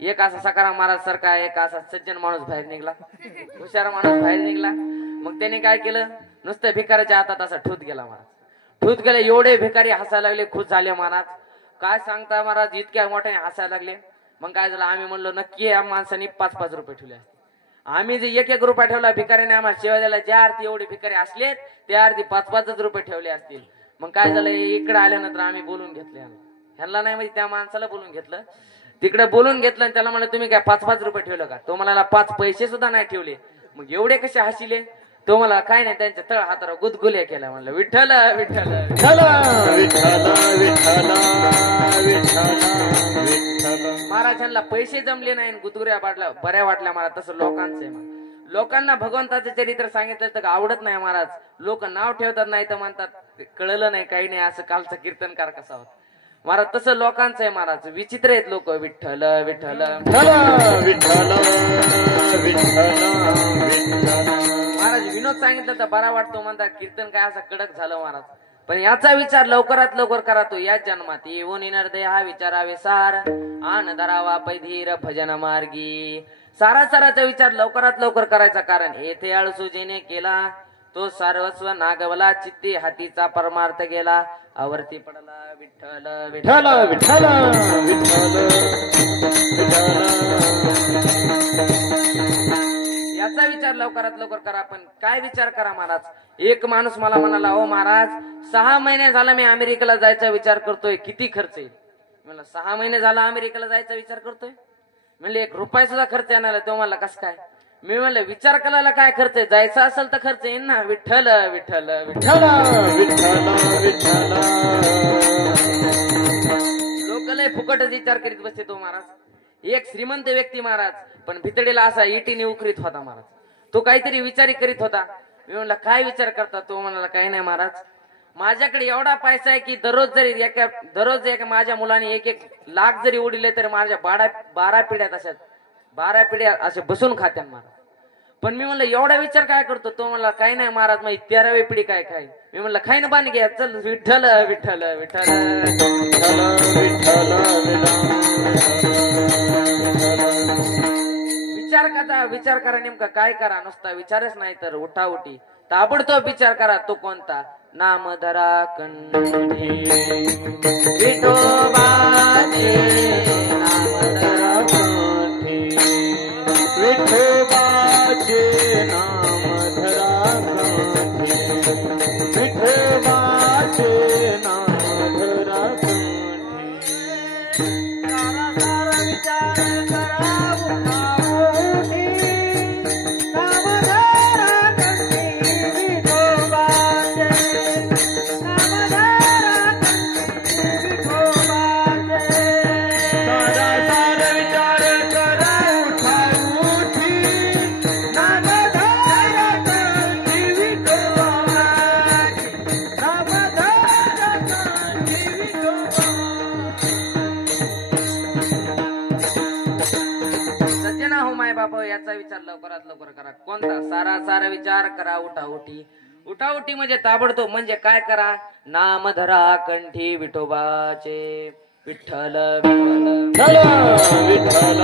एक असा सकाराम महाराज सारखा, एक असा सज्जन माणूस बाहेर निघला, हुशार माणूस बाहेर निघला. मग त्याने काय केलं, नुसतं भिकाऱ्याच्या हातात असा ठूत गेला महाराज. ठूत गेले, एवढे भिकारी हसायला लागले, खुश झाले महाराज. काय सांगता महाराज, इतक्या मोठ्याने हसायला लागले. मग काय झालं, आम्ही म्हणलो नक्की या माणसाने 5-5 रुपये ठेवले असते. आम्ही जे 1-1 रुपया ठेवला, भिकाऱ्याने आम्हाला सेवा द्यायला ज्या अर्थी एवढे भिकारी असलेत त्या अर्थी 5-5 रुपये ठेवले असतील. मग काय झालं, इकडे आल्यानंतर आम्ही बोलून घेतले. ह्यांना नाही म्हणजे त्या माणसाला बोलून घेतलं, तिकडे बोलून घेतलं. आणि त्याला म्हणलं तुम्ही काय 5-5 रुपये ठेवलं का. तो म्हणाला 5 पैसे सुद्धा नाही ठेवले. मग एवढे कसे हसिले. तो मला काय नाही, त्यांच्या तळ हातावर गुदगुल्या केल्या. म्हणलं विठ्ठल विठ्ठल विठ्ठल विठ्ठल विठ्ठल. महाराजांना पैसे जमले नाही, गुदगुऱ्या बऱ्या वाटल्या महाराज. तसं लोकांचं आहे. लोकांना भगवंताचे चरित्र सांगितलं तर आवडत नाही महाराज. लोक नाव ठेवतात, नाही तर म्हणतात कळलं नाही काही नाही, असं कालचा कीर्तनकार कसा होता महाराज. तसं लोकांचं आहे महाराज. विचित्र आहेत लोक. विठ्ठल विठ्ठल विठ्ठल विठ्ठल. महाराज विनोद सांगितलं तर बरा वाटतो म्हणतात. कीर्तन काय असं कडक झालं महाराज. पण याचा विचार लवकरात लवकर करा. तो याच जन्मात येऊन हृदय हा विचारावे सार, आन धरावा पैधीर भजन मार्गी. साराचा विचार लवकरात लवकर करायचा. कारण येथे आळसू जेने केला तो सर्वस्व नागवला, चित्ती हातीचा परमार्थ गेला, आवर्ती पडला विठ्ठल विठ्ठल विठ्ठल विठ्ठल. याचा विचार लवकरात लवकर करा. पण काय विचार करा महाराज. एक माणूस मला म्हणाला, ओ महाराज 6 महिने झाला मी अमेरिकेला जायचा विचार करतोय, किती खर्च येईल? म्हणलं 6 महिने झाला अमेरिकेला जायचा विचार करतोय? म्हणले 1 रुपया सुद्धा खर्च येणार नाही. तो म्हणला कस काय? मी म्हणलं विचार करायला काय खर्च आहे? जायचं असेल तर खर्च येईल ना. विठ्ठल विठ्ठल विठ्ठल विठ्ठल विठ्ठल. लोक लय फुकटच विचार करीत बसते. तो महाराज एक श्रीमंत व्यक्ती महाराज, पण भितडीला असा इटीने उकरीत होता महाराज. तो काहीतरी विचारी करीत होता. मी म्हणला काय विचार करता? तो म्हणाला काही नाही महाराज, माझ्याकडे एवढा पैसा आहे की दररोज एका माझ्या मुलाने 1-1 लाख जरी उडले तर माझ्या 12 पिढ्यात अशा 12 पिढ्या असे बसून खात्यान महाराज. पण मी म्हणलं एवढा विचार काय करतो? तो म्हणला काही नाही महाराज, मग 13वी पिढी काय काय. मी म्हणलं खाई ना बांध घ्या, चल विठ्ठल विठ्ठल विठ्ठल विचार करा नेमका काय करा. नुसता विचारच नाही तर उठाउठी ताबडतोब विचार करा. तो कोणता? नाम धरा कंठी विठोबाचे, नाम धरा कंठी विठोबाचे, नाम धरा कंठी विठोबाचे, नाम धरा कंठी. सारा विचार करा उठाउठी, नाम धरा कंठी विठोबाचे, नाम धरा कंठी विठोबाचे. सारा विचार करा उठाउठी, नाम धरा कंठी विठोबाचे, नाम धरा कंठी विठोबाचे. सज्जना हो माय बाप, याचा विचार लवकरात लवकर करा. कोणता? सारा विचार करा उठाउठी. उठाउठी म्हणजे ताबडतोब. म्हणजे काय करा? नाम धरा कंठी विठोबाचे, विठ्ठल विठ्ठल विठ्ठल विठ्ठल.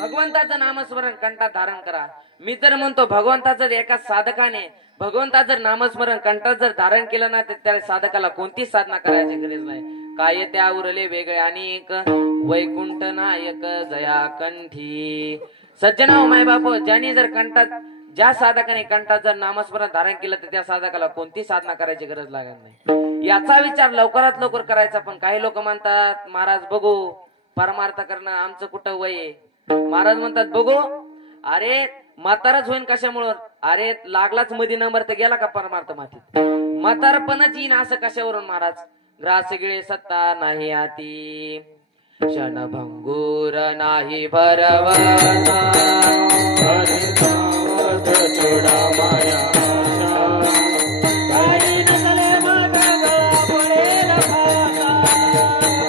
भगवंताचं नामस्मरण कंठात धारण करा. मी तर म्हणतो भगवंताचं एका साधकाने भगवंताचं जर नामस्मरण कंठात जर धारण केलं ना तर त्या साधकाला कोणतीच साधना करायची गरज नाही. काय त्या उरले वेगळे अनेक, वैकुंठ नायक जया कंठी. सज्जना हो माय बाप, ज्याने जर ज्या साधकाने कंठात जर नामस्मरण धारण केलं तर त्या साधकाला कोणती साधना करायची गरज लागत नाही. याचा विचार लवकरात लवकर करायचा. पण काही लोक म्हणतात महाराज बघू परमार्थ करणं आमचं कुठं वय आहे. महाराज म्हणतात बघू, अरे म्हातारच होईन कशामुळं? अरे लागलाच मध्ये नंबर तर गेला का परमार्थ मातीत? म्हातारपणच येईन असं कशावरून महाराज? ग्रास गिळे सत्ता नाही हाती, क्षणभंगूर नाही भरवता, थोडा माया काही नसले मागं पडेल फाता,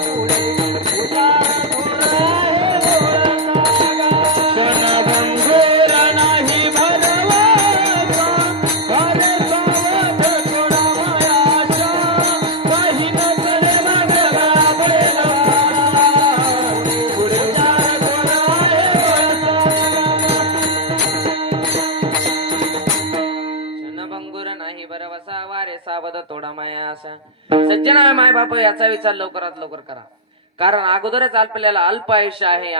पुढे उतार थोडा आहे ओळखागा, क्षणभंगूर नाही भरवता, अरे सावध थोडा मायाशा, काही नसले मागं पडेल फाता, पुढे उतार थोडा आहे भरवसा वारे सावध थोडा माया आशा. सज्जना माय बाप, याचा विचार लवकरात लवकर करा. कारण अगोदरच आपल्याला अल्प आयुष्य आहे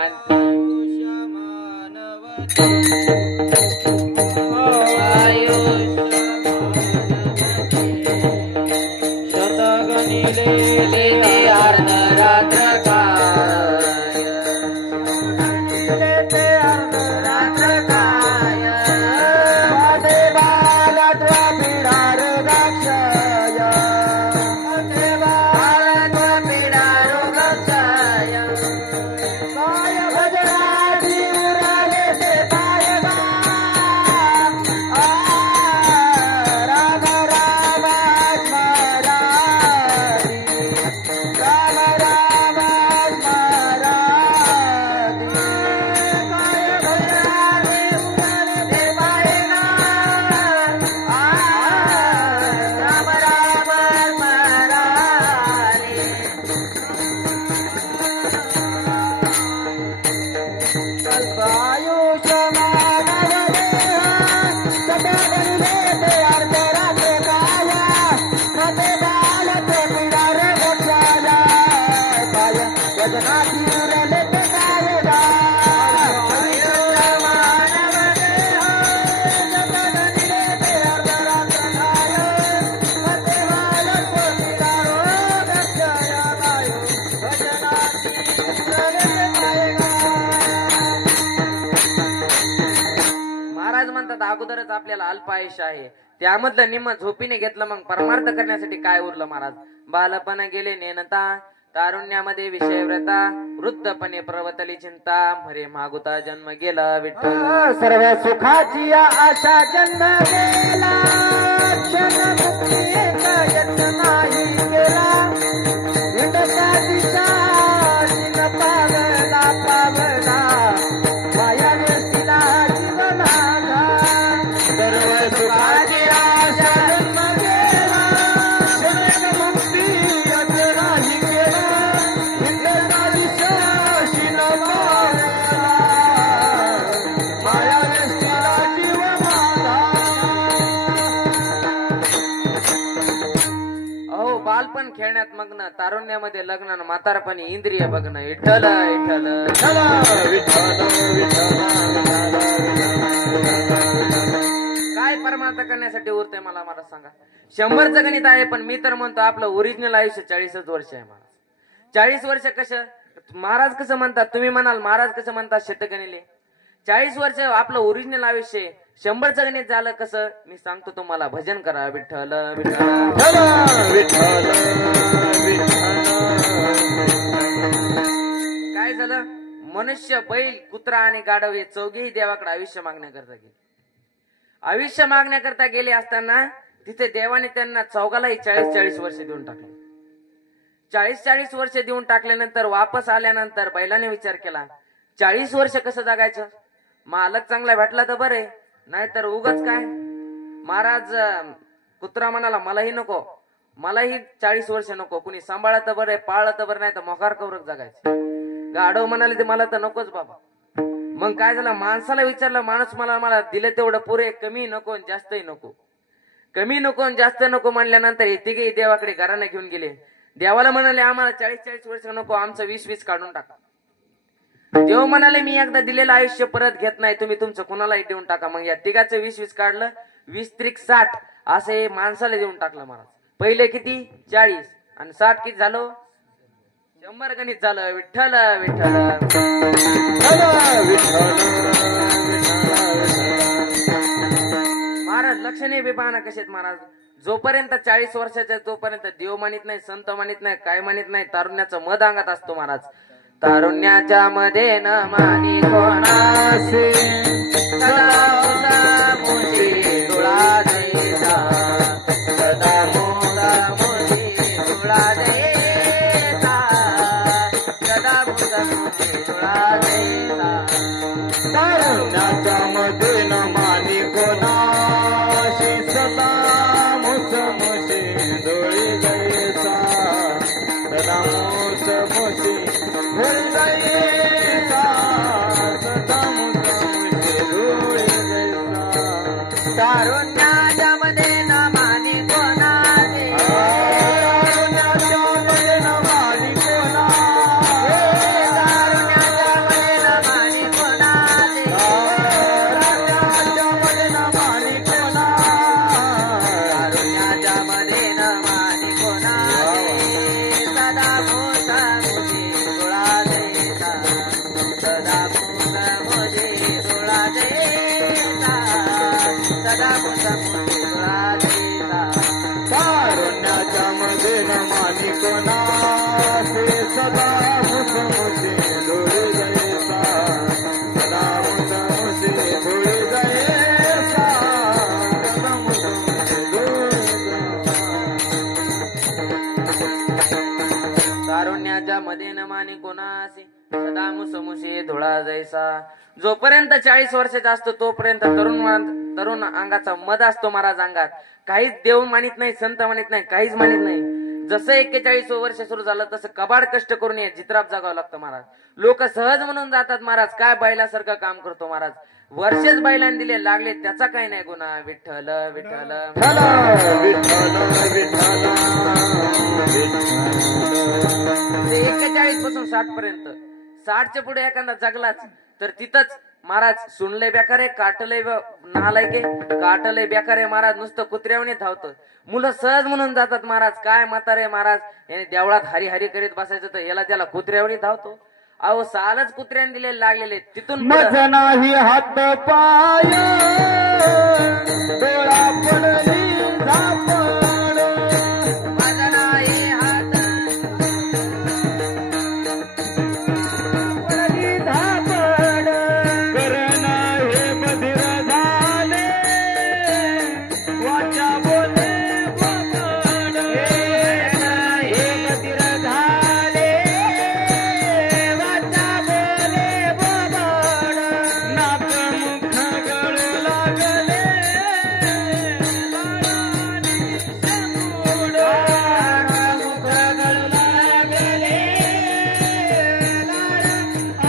कल्पायुष्य मानव सदा बनले अर्धरात्र काया मते बाल तो पिडार गोपाला काय जगनाती उरले ते कायदा आयुष्य मानव सदा बनले अर्धरात्र काया मते बाल तो पिडार गोपाला काय जगनाती उरले ते कायदा. महाराज म्हणतात अगोदरच आपल्याला अल्प आयुष्य आहे, त्यामधलं निम्म झोपीने घेतलं, मग परमार्थ करण्यासाठी काय उरलं महाराज. बालपण गेले नेनता, तारुण्यामध्ये विषय व्रता, वृद्धपणे प्रवतली चिंता, मरे मागुता जन्म गेला विठ्ठल. सर्व सुखाची आशा जन्म गेला, क्षण मुक्ती एक यत्न नाही केला, विठ्ठला दिशा दिन पावला पावला, माया व्यक्तीला जीव माझा. सर्व सुखाची आशा जन्म गेला, क्षण मुक्ती एक नाही केला, विठ्ठला दिशा दिन पावला, माया व्यक्तीला जीव माझा. अहो बालपण खेळण्यात मग्न, तारुण्यामध्ये लग्न, आणि म्हातारपणी इंद्रिय बघणं. विठ्ठल विठ्ठल चला विठ्ठल काय परमार्थ करण्यासाठी उरतंय मला मला सांगा. 100चं गणित आहे, पण मी तर म्हणतो आपलं ओरिजिनल आयुष्य 40च वर्ष आहे महाराज. 40 वर्ष कसं महाराज कसं म्हणतात, तुम्ही म्हणाल महाराज कसं म्हणतात शतगणिले. 40 वर्ष आपलं ओरिजिनल आयुष्य आहे. 100चं गणित झालं कसं मी सांगतो तुम्हाला. भजन करा विठ्ठल विठ्ठल. काय झालं, मनुष्य बैल कुत्रा आणि गाढव हे चौघेही देवाकडे आयुष्य मागण्याकरता गेले. आयुष्य मागण्याकरता गेले असताना तिथे देवाने त्यांना चौघालाही 40-40 वर्ष देऊन टाकले. 40-40 वर्ष देऊन टाकल्यानंतर वापस आल्यानंतर बैलाने विचार केला 40 वर्ष कसं जगायचं. मालक चांगला भेटला तर बरे, नाहीतर उगाच काय. महाराज कुत्रा म्हणाला मलाही नको, मलाही 40 वर्ष नको, कुणी सांभाळलं तर बरे, पाळलं तर बरं, नाही तर मोकार कवरक जगायचं. गाढव म्हणाले ते मला तर नकोच बाबा. मग काय झालं, माणसाला विचारलं, माणूस मला दिलं तेवढं पुरे, कमी नको जास्तही नको. कमी नको जास्त नको म्हणल्यानंतर हे तिघे देवाकडे घराने घेऊन गेले. देवाला म्हणाले आम्हाला 40-40 वर्ष नको, आमचं 20-20 काढून टाका. देव म्हणाले मी एकदा दिलेलं आयुष्य परत घेत नाही, तुम्ही तुमचं कुणालाही देऊन टाका. मग या तिघाचं 20-20 काढलं, 20-60 असे माणसाला देऊन टाकलं महाराज. पहिले किती 40 आणि 60 किती झालं 100 गणित झालं. विठ्ठल विठ्ठल महाराज. लक्षणे बेपाना कसेत महाराज. जोपर्यंत 40 वर्षाच्या तोपर्यंत देव मानित नाही, संत मानित नाही, काय मानित नाही, तारुण्याचं मध अंगात असतो महाराज. तारुण्याच्या मध्ये न मानी कोणासे, सदा मुशी तुळा देता, सदा मुशी तुळा देता, सदा मुशी तुळा देता. तारुण्याच्या मध्ये न मानी कोणाशी, सदा मुसमुशी डोळी गैसा, सदा मुसमुशी डोळी गैसा, सदा मुसमुशी डोळी गैसा. तारुण्याच्या मध्ये न मानी कोणाचे, तारुण्याच्या मध्ये न मानी कोणाशी, तारुण्याच्या मध्ये न मानी कोणाचे, तारुण्याच्या मध्ये न मानी कोणाशी, तारुण्याच्या मध्ये न मानी कोणाचे, सदा मोठा मुझे तुळा देता, सदा मोठा मुझे तुळा देता, सदा मोठा मुझे तुळा देता. तारुण्याच्या मध्ये न मानी कोणासे, सदा मुसमुशी डोळी गैसा, सदा मुसमुशी डोळी गैसा, सदा मुसमुशी डोळी गैसा. तारुण्याच्या मध्ये न मानी कोणासी, सदा मुसमुशी धुळा जैसा. जोपर्यंत 40 वर्षाचा असतो तोपर्यंत तरुण अंगाचा मध असतो महाराज अंगात. काहीच देव मानित नाही, संत मानित नाही, काहीच मानित नाही. जसं 41 वर्ष सुरू झालं तसं कबाड कष्ट करून हे जित्राप जागावं लागतं महाराज. लोक सहज म्हणून जातात महाराज, काय बैलासारखं काम करतो महाराज. वर्षच बैलांनी दिले लागले त्याचा काही नाही गुन्हा. विठ्ठल विठ्ठल विठ्ठल विठ्ठल 41 पासून 60 पर्यंत, 60च्या पुढे एखादा जगलाच तर तिथंच महाराज सुनले बेकारे, काटले नालायके, काटले बेकारे महाराज नुसतं कुत्र्यावणी धावतं. मुलं सहज म्हणून जातात महाराज, काय म्हातारे महाराज याने देवळात हरी हरी करीत बसायचं तर याला त्याला कुत्र्यावणी धावतो. अहो सालच कुत्र्याने दिले लागलेले. तिथून मज नाही हात पाय डोळा पडली झापड, माझा नाही हात पडली झापड, करण हे बधीर झाले वाचा बोले बोबड, हे बधीर झाले वाचा बोले बोबड, नाक मुख गळू लागले लाळाने शेंबूड, नाक मुख गळू लागले लाळ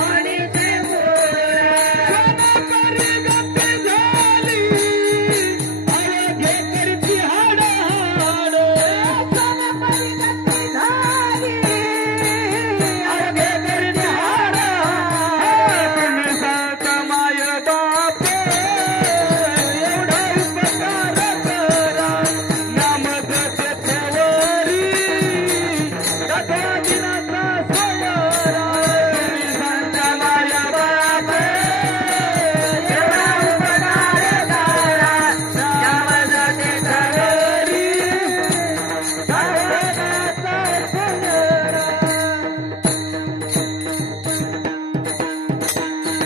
आणि शेंबूड, सोनाकरी गप्पी झाली अयोध्ये करती हाड हाड, सोनाकरी गप्पी झाली अयोध्ये करती हाड हाड, तुम्ही सात माय बाप एवढा उपकार करा, नाम जपेवरी कथा दिनाचा सोयरा, तुम्ही संत माय बाप एवढा उपकार करा, नाम जपेवरी कथा दिनाचा सोयरा.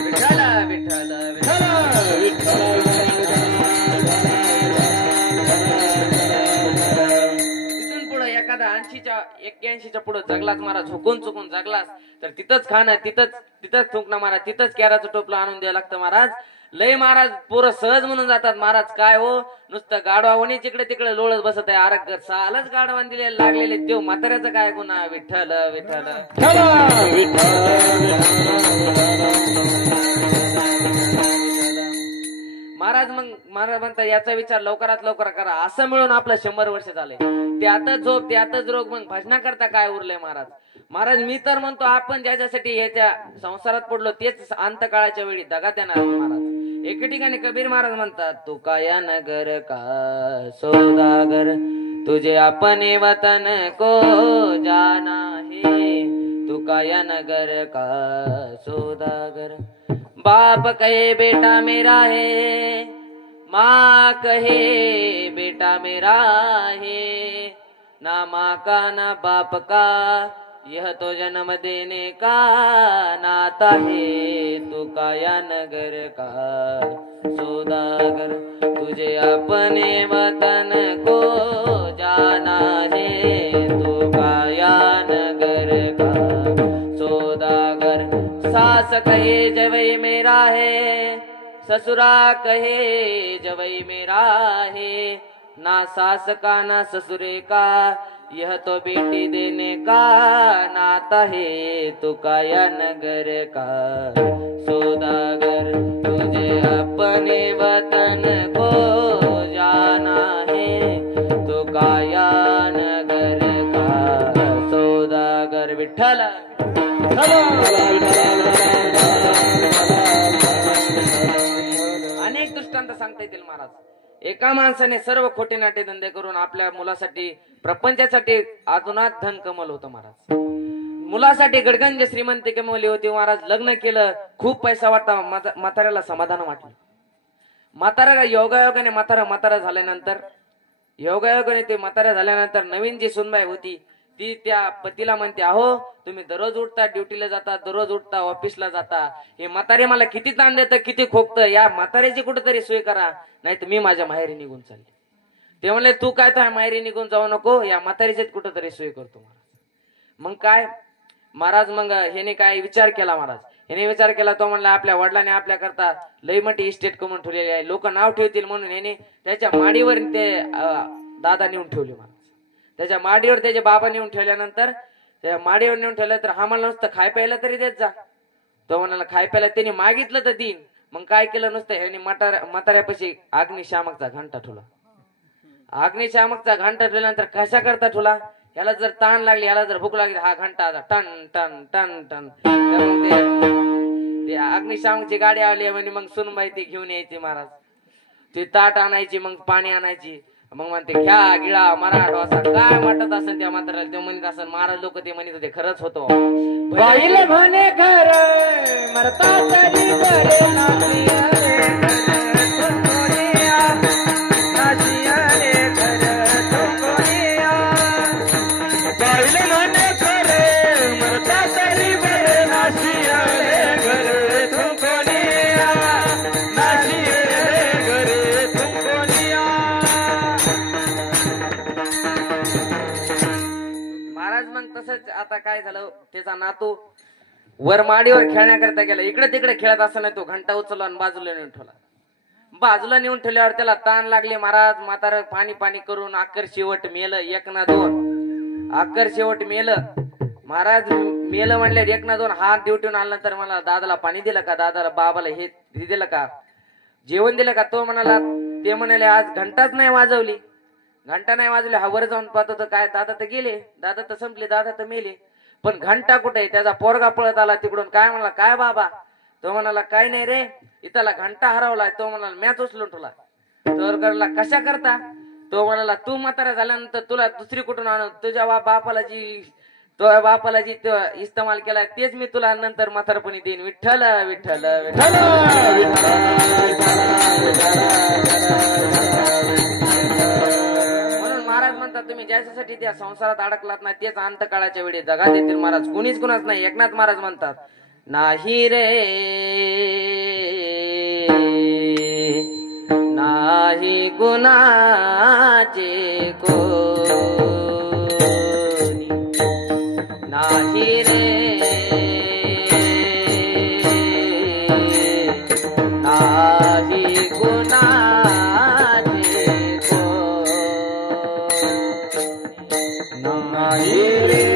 विठ्ठल विठ्ठल तिथून पुढे एखादा 81च्या पुढे जगलाच महाराज, झोकून चुकून जगलास तर तिथंच खाणं, तिथंच थुंकणं महाराज, तिथंच केराचं टोपलं आणून द्यावं लागतं महाराज. लय महाराज पोरं सहज म्हणून जातात महाराज. काय हो नुसतं गाडवावणी तिकडे तिकडे लोळत बसत आहे. आरग सालच गाडवान दिले लागलेले तेव म्हाताऱ्याचं काय गुन्हा. विठ्ठल विठ्ठल महाराज. मग महाराज म्हणतात याचा विचार लवकरात लवकर करा. असं मिळून आपलं 100 वर्ष झाले. त्यातच झोप त्यातच रोग, मग भजना करता काय उरलंय महाराज. महाराज मी तर म्हणतो आपण ज्याच्यासाठी याच्या संसारात पडलो तेच अंतकाळाच्या वेळी दगात येणार महाराज. एके ठिकाणी कबीर महाराज म्हणतात, तू काया नगर का सौदागर, तुझे अपने वतन को जाना है, तू काया नगर का सौदागर. बाप कहे बेटा मेरा है, माँ कहे बेटा मेरा है, ना माँ का ना बाप का यह तो जन्म देने का नाता है, तू काया नगर का सौदागर, तुझे अपने वतन को जाना है, तू काया नगर का सौदागर. सास कहे जवई मेरा है, ससुरा कहे जवई मेरा है, ना सास का ना ससुरे का यह तो बेटी देने का नाता है, तू काया नगर का सौदागर, तुझे अपने वतन को जाना है, तू काया नगर का सौदागर. विठ्ठल अनेक दृष्टांत सांगता येतील महाराज. एका माणसाने सर्व खोटे नाटे धंदे करून आपल्या मुलासाठी प्रपंचासाठी अतोनात धन कमवलं होतं महाराज. मुलासाठी गडगंज श्रीमंती कमवली होती महाराज. लग्न केलं, खूप पैसा वाटता. म्हाताऱ्याला समाधान वाटलं. म्हाताऱ्याला योगायोगाने म्हातारा झाल्यानंतर नवीन जी सुनबाई होती ती त्या पतीला म्हणते, अहो तुम्ही दररोज उठता, ड्युटीला जाता, दररोज उठता, ऑफिसला जाता, हे म्हातारे मला किती ताण देतं, किती खोकतं, या म्हाताऱ्याची कुठेतरी सोय करा, नाही तर मी माझ्या माहेरी निघून चालले. ते म्हणले तू काय तर माहेरी निघून जाऊ नको, या म्हातारीची कुठेतरी सोय करतो महाराज. मग काय महाराज, मग ह्याने काय विचार केला महाराज. ह्याने विचार केला, तो म्हणला आपल्या वडिलांनी आपल्या करता लई मोठी इस्टेट कमवून ठेवलेली आहे, लोक नाव ठेवतील म्हणून ह्याने त्याच्या माडीवर ते दादा नेऊन ठेवले महाराज. त्याच्या माडीवर त्याचे बाबा नेऊन ठेवल्यानंतर त्या माडीवर नेऊन ठेवलं तर आम्हाला नुसतं खाय प्यायला तरी देत जा. तो म्हणाला खाय प्यायला त्यांनी मागितलं तर देईन. मग काय केलं नुसतं ह्यानी म्हाताऱ्यापाशी अग्निशामकचा घंटा ठेवला. अग्निशामकचा घंटा ठेवल्यानंतर कशा करता ठेवला, याला जर ताण लागली, याला जर भूक लागली, हा घंटा टन टन टन टन. तर मग ते अग्निशामकची गाडी आली म्हणजे मग सुनबाई ती घेऊन यायची महाराज. ती ताट आणायची, मग पाणी आणायची, मग म्हणते घ्या गिळा मराठ असं काय वाटत असेल त्या म्हाताऱ्याला. ते म्हणत असेल महाराज लोक ते म्हणत होते खरंच होतो. बाईल म्हणे घर मरता तरी बरे नाशिया रे घर तुकोनिया. बाईल म्हणे घर मरता तरी बरे नाशिया रे घर तुकोनिया. नाशिया रे घर तुकोनिया. महाराज मग तसंच आता काय झालं, त्याचा नातू वर माडीवर खेळण्याकरता गेला. इकडे तिकडे खेळत असताना तो घंटा उचलला आणि बाजूला नेऊन ठेवला. बाजूला नेऊन ठेवल्यावर त्याला ताण लागले. महाराज म्हातार पाणी पाणी करून अक्कर शेवट मेलं. 1 ना 2 अक्कर शेवट मेलं. महाराज मेलं म्हणले 1 ना 2 हात ड्युटीहून आल्यानंतर मला दादाला पाणी दिलं का, दादाला बाबाला हे दिलं का, जेवण दिलं का. तो म्हणाला, ते म्हणाले आज घंटाच नाही वाजवली. घंटा नाही वाजवली. हा वर जाऊन पाहतो तर काय दादा तर गेले, दादा तर संपले, दादा तर मेले. पण घंटा कुठे. त्याचा पोरगा पळत आला तिकडून. काय म्हणाला, काय बाबा. तो म्हणाला काय नाही रे, इथला घंटा हरवलाय. तो म्हणाला मॅच उचलून ठेवला. तर करला कशा करता. तो म्हणाला तू म्हातारा झाल्यानंतर तुला दुसरी कुठून आणू, तुझ्या बापाला जी इस्तेमाल केलाय तेच मी तुला नंतर म्हातारपणी देईन. विठ्ठल विठ्ठल विठ्ठल. म्हणून महाराज म्हणतात तुम्ही ज्याच्यासाठी त्या संसारात अडकलात ना तेच अंतकाळाच्या वेळी जगा देतील महाराज. कुणीच कुणाच नाही. एकनाथ महाराज म्हणतात नाही रे नाही गुणाचे कोणी नाही रे नाही गुणाचे कोणी नाही रे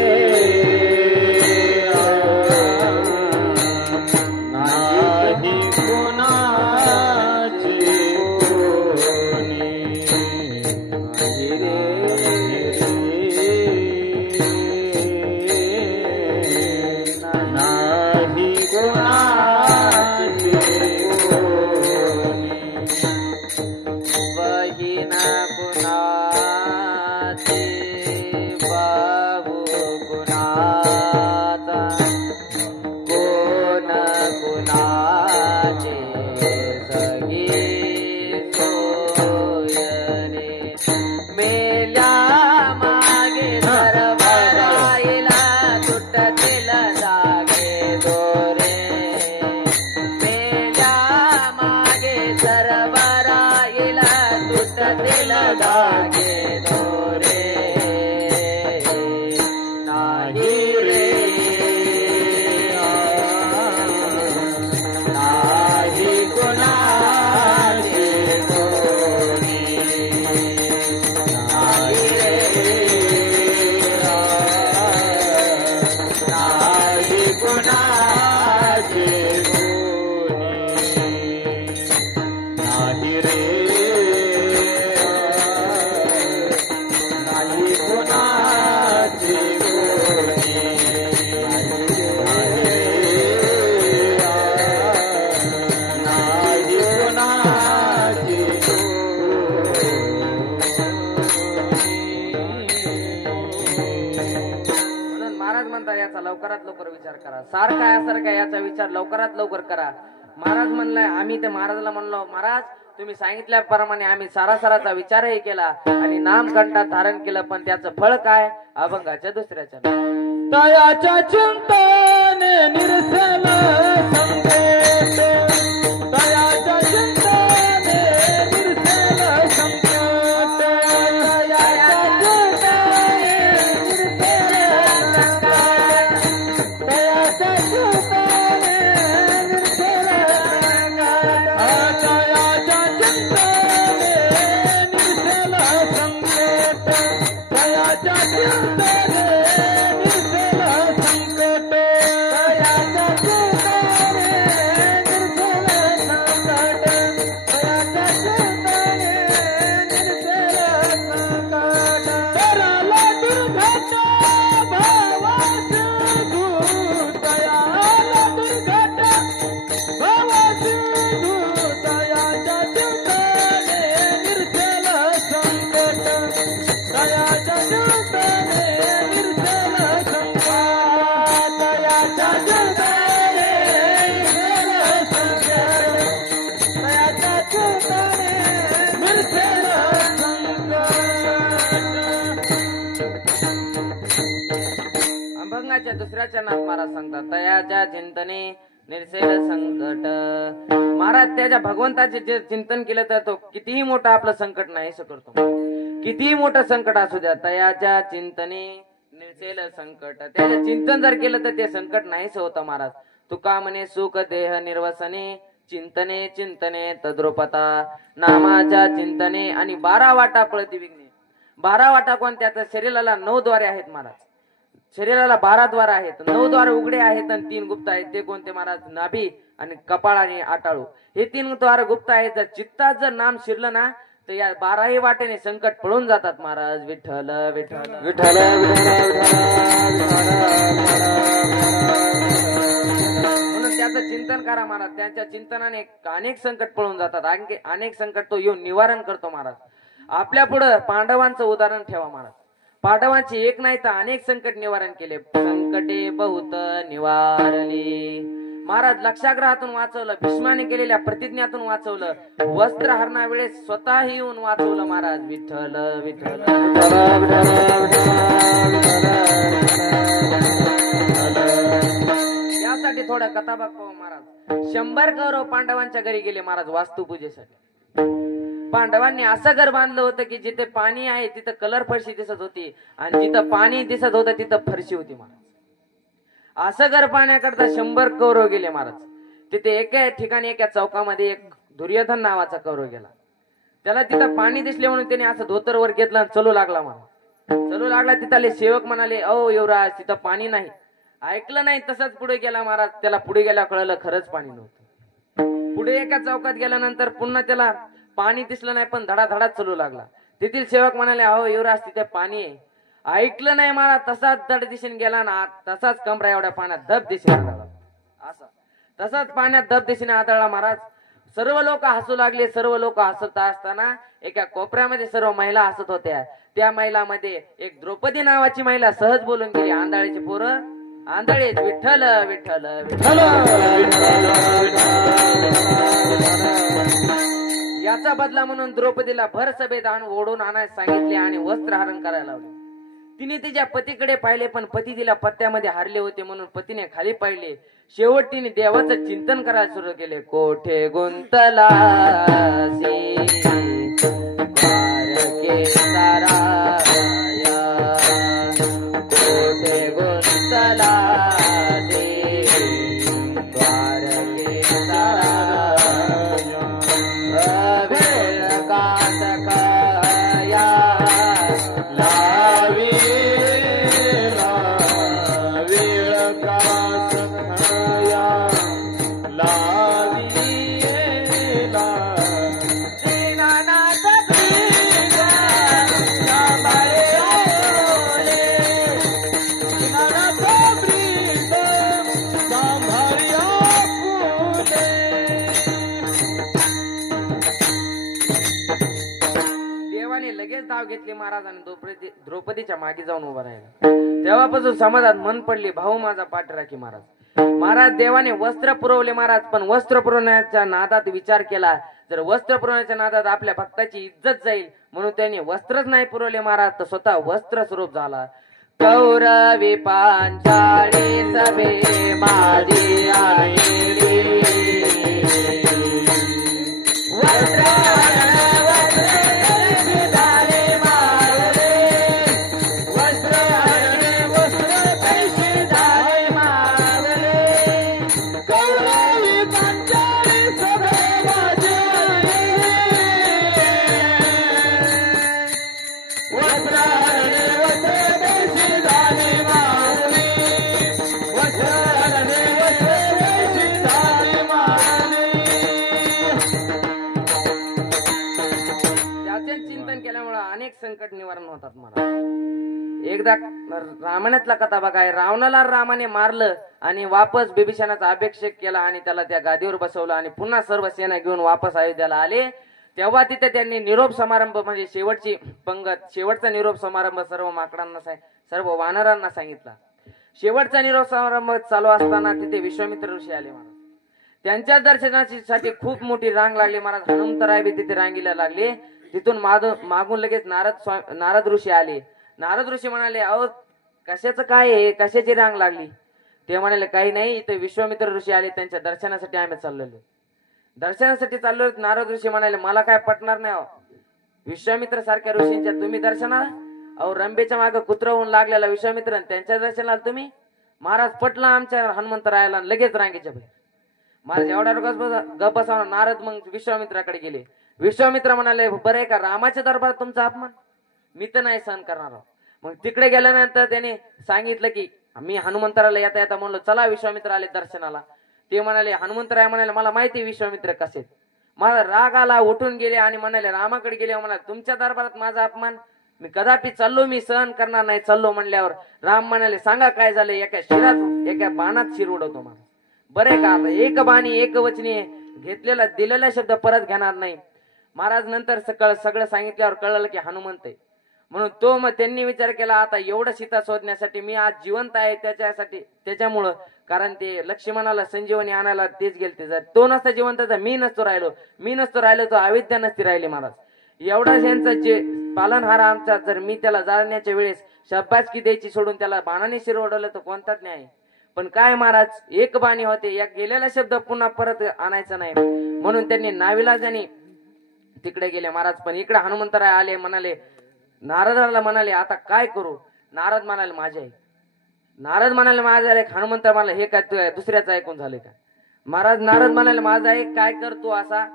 लवकरात लवकर विचार करा. सारखा याचा विचार लवकरात लवकर करा. महाराज म्हणलाय, आम्ही त्या महाराजाला म्हणलो महाराज तुम्ही सांगितल्याप्रमाणे आम्ही सारासाराचा विचारही केला आणि नामकंठात धारण केलं, पण त्याचं फळ काय. अभंगाच्या दुसऱ्याच्या तयाच्या चिंतने निरसन संकेत. तयाच्या चिंतने निरसन संकेत. तयाच्या चिंतने निरसन संकेत. तयाच्या चिंतने निरसन संकेत. तयाच्या चिंतने निरसन संकेत. तयाच्या महाराजांच्या दुसऱ्या चरणात महाराज सांगतात तयाच्या चिंतने निरसेल संकट. महाराज त्याच्या भगवंताचे जे चिंतन केलं तर तो कितीही मोठं आपलं संकट नाहीसं करतो. कितीही मोठं संकट असू द्या तयाच्या चिंतने निरसेल संकट. त्याचं चिंतन जर केलं तर ते संकट नाहीसं होतं महाराज. तुका म्हणे सुख देह निर्वसने चिंतने चिंतने तद्रुपता. नामाच्या चिंतने आणि 12 वाटा पळती विघ्ने. 12 वाटा कोणत्या तर शरीराला 9 द्वारे आहेत महाराज. शरीराला 12 द्वार आहेत. 9 द्वार उघडे आहेत आणि 3 गुप्त आहेत. ते कोणते महाराज नाभी आणि कपाळ आणि आटाळू हे 3 द्वार गुप्त आहेत. जर चित्तात जर नाम शिरलं ना तर या 12ही वाटेने संकट पळून जातात महाराज. विठ्ठल विठ्ठल विठ्ठल म्हणून त्याचं चिंतन करा महाराज. त्यांच्या चिंतनाने अनेक संकट पळून जातात. अनेक संकट तो येऊन निवारण करतो महाराज. आपल्या पुढे पांडवांचं उदाहरण ठेवा महाराज. पांडवांची एक नाही तर अनेक संकट निवारण केले. संकटे बहुत निवारली महाराज. लक्षाग्रहातून वाचवलं. भीष्माने केलेल्या प्रतिज्ञातून वाचवलं. वस्त्र हरणा वेळेस स्वतः येऊन वाचवलं महाराज. विठ्ठल विठ्ठल यासाठी थोडं कथा बघतो महाराज. 100 कौरव पांडवांच्या घरी गेले महाराज वास्तुपूजेसाठी. पांडवांनी असं घर बांधलं होतं की जिथे पाणी आहे तिथं कलर फरशी दिसत होती आणि जिथं पाणी दिसत होतं तिथं फरशी होती महाराज. असं घर पाहण्याकरता 100 कौरव गेले महाराज. तिथे एका ठिकाणी एका चौकामध्ये एक दुर्योधन नावाचा कौरव गेला. त्याला तिथं पाणी दिसले म्हणून त्याने असं धोतर वर घेतलं आणि चलू लागला महाराज. चलू लागला. तिथले सेवक म्हणाले अहो युवराज तिथं पाणी नाही. ऐकलं नाही तसंच पुढे गेला महाराज. त्याला पुढे गेला कळलं खरंच पाणी नव्हतं. पुढे एका चौकात गेल्यानंतर पुन्हा त्याला पाणी दिसलं नाही पण धडाधडात चलू लागला. तेथील सेवक म्हणाले अहो युवराज तिथे पाणी आहे. ऐकलं नाही महाराज. तसाच दड दिशेने गेला ना तसाच कमरा एवढ्या पाण्यात धब दिशेने आदळला. असं तसाच पाण्यात धब दिशेने आदळला महाराज. सर्व लोक हसू लागले. सर्व लोक हसत असताना एका कोपऱ्यामध्ये सर्व महिला हसत होत्या. त्या महिलामध्ये एक द्रौपदी नावाची महिला सहज बोलून गेली. आंधळीची पोरं आंधळे विठ्ठल विठ्ठल विठ्ठल. याचा बदला म्हणून द्रौपदीला भर सभेत ओढून आणायला सांगितले आणि वस्त्रहरण करायला लावले. तिने तिच्या पतीकडे पाहिले पण पती तिला पत्त्यामध्ये हारले होते म्हणून पतीने खाली पाहिले. शेवट तिने देवाचं चिंतन करायला सुरू केले. कोठे गुंतला कोठे गुंतला घेतली महाराज आणि द्रौपदीच्या मागे जाऊन उभा राहिला. तेव्हापासून समाजात मन पडली भाऊ माझा पाठ राखी महाराज. महाराज देवाने वस्त्र पुरवले महाराज. पण वस्त्र पुरवण्याच्या नादात विचार केला जर वस्त्र पुरवण्याच्या नादात आपल्या भक्ताची इज्जत जाईल म्हणून त्यांनी वस्त्रच नाही पुरवले महाराज तर स्वतः वस्त्र स्वरूप झाला. कौरवी पांचाळी सभे माझी आली संकट निवारण होतात महाराज. एकदा रामायणातला कथा बघाय. रावणाला रामाने मारलं आणि वापस बिभीषणाचा अभिषेक केला आणि त्याला त्या गादीवर बसवलं आणि पुन्हा सर्व सेना घेऊन वापस अयोध्याला आले. तेव्हा तिथे त्यांनी निरोप समारंभ म्हणजे शेवटची पंगत शेवटचा निरोप समारंभ सर्व माकडांना सर्व वानरांना सांगितला. शेवटचा निरोप समारंभ चालू असताना तिथे विश्वामित्र ऋषी आले महाराज. त्यांच्या दर्शनासाठी खूप मोठी रांग लागली महाराज. हनुमंतराय बी तिथे रांगीला लागले. तिथून मागून लगेच नारद ऋषी आले. नारद ऋषी म्हणाले अहो कशाचं काय आहे, कशाची रांग लागली? ते म्हणाले काही नाही, इथे विश्वामित्र ऋषी आले, त्यांच्या दर्शनासाठी आम्ही चाललेलो. दर्शनासाठी चाललो. नारद ऋषी म्हणाले मला काय पटणार नाही हो. विश्वामित्र सारख्या ऋषींच्या तुम्ही दर्शनाला? अहो रंभेच्या मागे कुत्र होऊन लागलेला विश्वामित्र त्यांच्या दर्शनाला तुम्ही? महाराज पटला आमच्या हनुमंतरायाला, लगेच रांगेच्या बाहेर. महाराज एवढ्या गप बसावला. नारद मग विश्वामित्राकडे गेले. विश्वामित्र म्हणाले बरं आहे का रामाच्या दरबारात तुमचा अपमान? मी तर नाही सहन करणार. मग तिकडे गेल्यानंतर त्याने सांगितलं की मी हनुमंतराला येता येता म्हणलो चला विश्वामित्र आले दर्शनाला. ते म्हणाले हनुमंतराय म्हणाले मला माहिती विश्वामित्र कसे. माझा राग आला, उठून गेले आणि म्हणाले रामाकडे गेले. म्हणाले तुमच्या दरबारात माझा अपमान? मी कदापि चाललो, मी सहन करणार नाही. चाललो म्हणल्यावर राम म्हणाले सांगा काय झाले? एका शिरात एका बाणात शिर उडवतो मला. बरे का आता एक बाणी एक वचनी घेतलेला दिलेला शब्द परत घेणार नाही. महाराज नंतर सगळं सांगितल्यावर कळलं की हनुमंत आहे म्हणून. तो मग त्यांनी विचार केला आता एवढं सीता शोधण्यासाठी मी आज जिवंत आहे त्याच्यामुळं, कारण ते लक्ष्मणाला संजीवनी आणायला तेच गेलते. जर तो नसता जिवंत तर मी नसतो राहिलो तो अविद्या नसती राहिली. महाराज एवढाच यांचं जे पालनहार आमचा, जर मी त्याला जाळण्याच्या वेळेस शाबासकी द्यायची सोडून त्याला बाणाने शिर ओढवलं तर कोणताच न्याय. पण काय महाराज एक बाणी होते, या गेलेला शब्द पुन्हा परत आणायचा नाही म्हणून त्यांनी नाविलाजाने तिकडे गेले महाराज. पण इकडे हनुमंतराय आले. म्हणाले नारदाला म्हणाले आता काय करू? नारद म्हणाले माझे आहे. नारद म्हणाले माझं आहे. हनुमंत म्हणाले हे काय तू दुसऱ्याचं ऐकून झाले का? महाराज नारद म्हणाले माझा आहे. काय करतो असा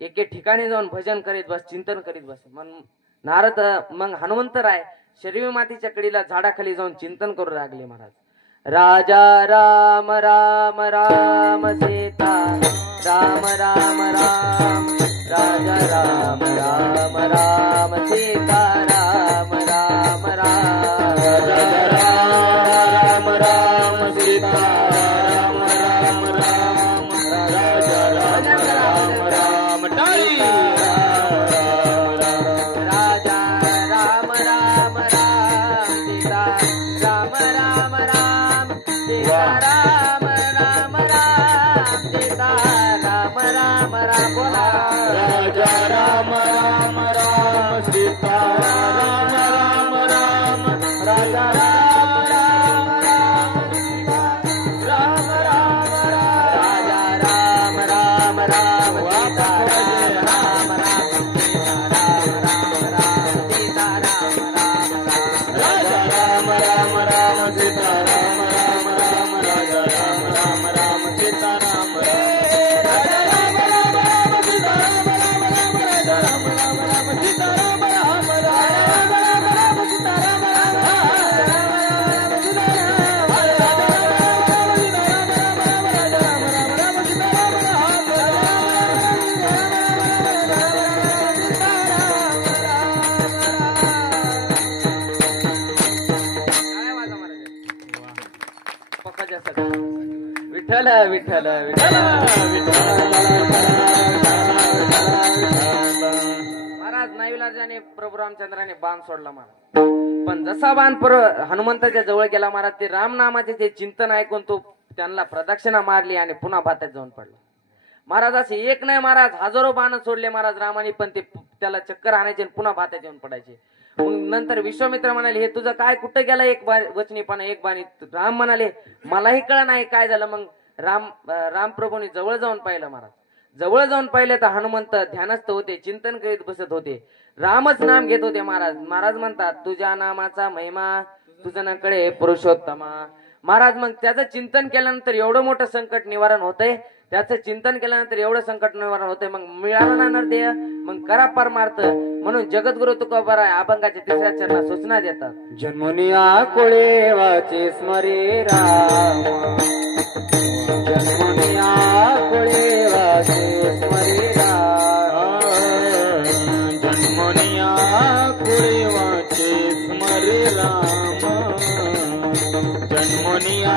एके ठिकाणी जाऊन भजन करीत बस, चिंतन करीत बस. नारद मग हनुमंतराय शरीर मातीच्या कडीला झाडाखाली जाऊन चिंतन करू लागले. महाराज राजा राम राम राम सीता राम राम राम राजा राम राम राम सीता राम राम राम राजा राम राम सीता राम राम राम राजा राम राम टाळी राजा राम राम राम सीता राम राम राम सीता राम राम राम सीता राम राम राम बोला राजा राम राम राम सीता राम राम राम राजा राम राम राम सीता राम राम राम राजा राम राम राम सीता राम राम सीता राम राम राम सीता राम राम राम राजा राम राम राम सीता राम राम राम राजा राम राम राम सीता राम राजा राम राम राम सीता राम राम राम राजा राम राम राम सीता राम राम राम राम राम सीता राम राम राम सीता राम राजा राम राम राम राजा राम राम राम सीता राम राम विठ्ठल विठ्ठल विठ्ठल महाराज नाईलाजाने प्रभू रामचंद्राने बाण सोडला महाराज. पण जसा बाण हनुमंताच्या जवळ गेला महाराज ते राम नामाचे ते चिंतन ऐकून तो त्यांना प्रदक्षिणा मारली आणि पुन्हा भातात जाऊन पडला. महाराज असे एक नाही महाराज हजारो बाण सोडले महाराज रामाने, पण ते त्याला चक्कर आणायचे आणि पुन्हा भातात जाऊन पडायचे. मग नंतर विश्वामित्र म्हणाले हे तुझं काय कुठं गेला एक वचनीपणा एक बाणी? राम म्हणाले मलाही कळ नाही काय झालं. मग राम प्रभूंनी जवळ जाऊन पाहिलं महाराज. जवळ जाऊन पाहिले तर हनुमंत ध्यानस्थ होते, चिंतन करीत बसत होते, रामच नाम घेत होते महाराज. महाराज म्हणतात तुझ्या नामाचा महिमा तुझं न कळे पुरुषोत्तमा. महाराज मग त्याचं चिंतन केल्यानंतर एवढं मोठं संकट निवारण होतंय. त्याचं चिंतन केल्यानंतर एवढं संकट निवारण होतंय. मग मिळालं ना नरदेय मग करा परमार्थ म्हणून जगद्गुरु तुकोबाराय अभंगाच्या 3ऱ्या चरणात सूचना देतात. जन्मनिया कोळे वाचे स्मरे राम जन्मनिया कोळे वाचे स्मरे राम जन्मनिया कोळे वाचे स्मरे राम जन्मनिया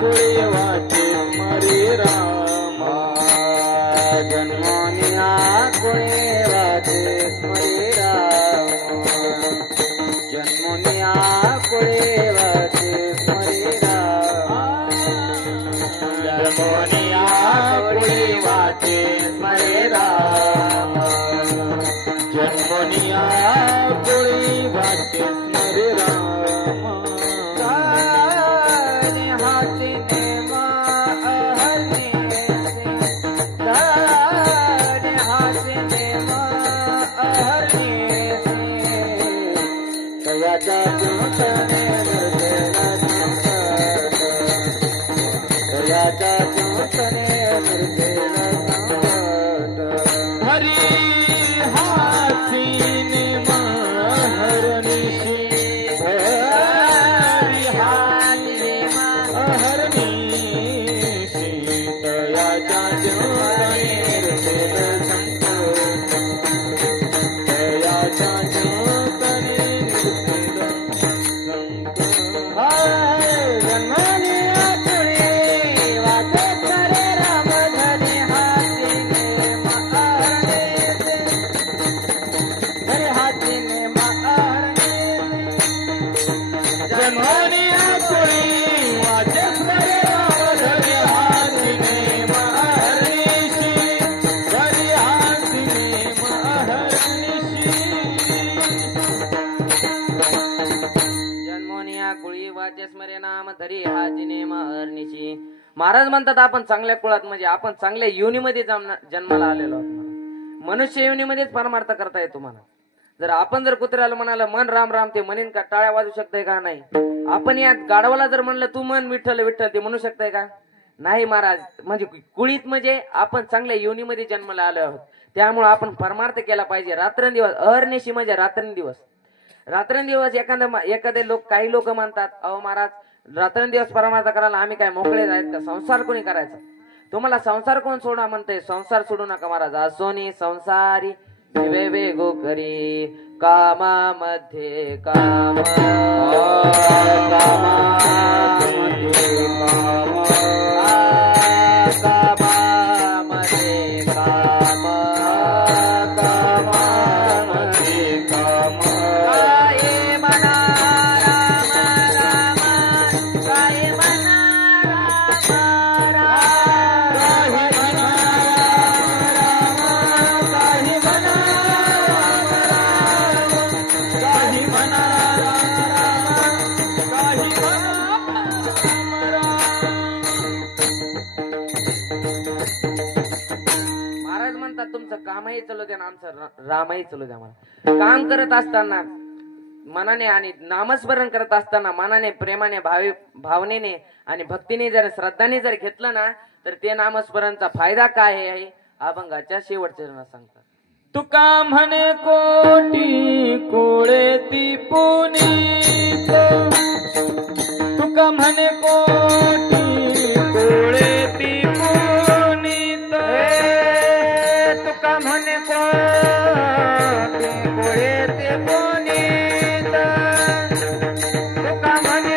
कोळे वाचे स्मरे राम जन्मनिया कोळे वाचे स्मरे राम जन्मनिया कोळे वाचे स्मरे राम जन्मनिया कोळे वाचे स्मरे राम जन्मनिया कोळे वाचे स्मरे राम हरी हासीने महरनिशी हरी हासीने महरनिशी दयाच्या ज्योतीने निर्सेल संतोष दयाच्या ज्योतीने निर्सेल संतोष हाय जन्माने आपुळे वाचे करे राम धने हासीने जन्माने आपुळे वाचे करे राम धने हासीने महरनिशी हरी हासीने महरनिशी जन्मोनिया कुळी वाचे स्मरे नाम धरी हाजीने महर्निशी. महाराज म्हणतात आपण चांगल्या कुळात म्हणजे आपण चांगल्या योनीमध्ये जन्माला आलेलो आहोत. मनुष्य योनीमध्येच परमार्थ करता येतो तुम्हाला. जर आपण जर कुत्र्याला म्हणाला मन राम राम ते म्हणेन का? टाळ्या वाजू शकताय का? नाही. आपण या गाढवाला जर म्हणलं तू मन विठ्ठल विठ्ठल ते म्हणू शकताय का? नाही महाराज. म्हणजे कुळीत म्हणजे आपण चांगल्या योनीमध्ये जन्माला आलो आहोत. त्यामुळे आपण परमार्थ केला पाहिजे. रात्रंदिवस अहर्निशी म्हणजे रात्रंदिवस. रात्रंदिवस एखादे लोक काही लोक म्हणतात अहो महाराज रात्रंदिवस परमार्थ करायला आम्ही काय मोकळे आहेत का? संसार कोणी करायचा? तुम्हाला संसार कोण सोडा म्हणते? संसार सोडू नका महाराज. असोनी संसारी दिवे वेगो करी कामामध्ये काम कामामध्ये काम कामामध्ये काम कामामध्ये काम काय म्हणा राम राम काय म्हणा राम महाराज म्हणतात तुमचं कामही चालू द्या आमचं रामही चालू द्या. मला काम करत असताना मनाने आणि नामस्मरण करत असताना मनाने प्रेमाने भावनेने आणि भक्तीने जर श्रद्धाने जर घेतलं ना तर ते नामस्मरणचा फायदा काय आहे अभंगाच्या शेवटच्या चरणात सांगतात. तुका म्हणे कोटी कोळे ती पुनीत तुका म्हणे कोटी कोळे ती पुनीत तुका म्हणे कोटी कोळे ती पुनीत तुका म्हणे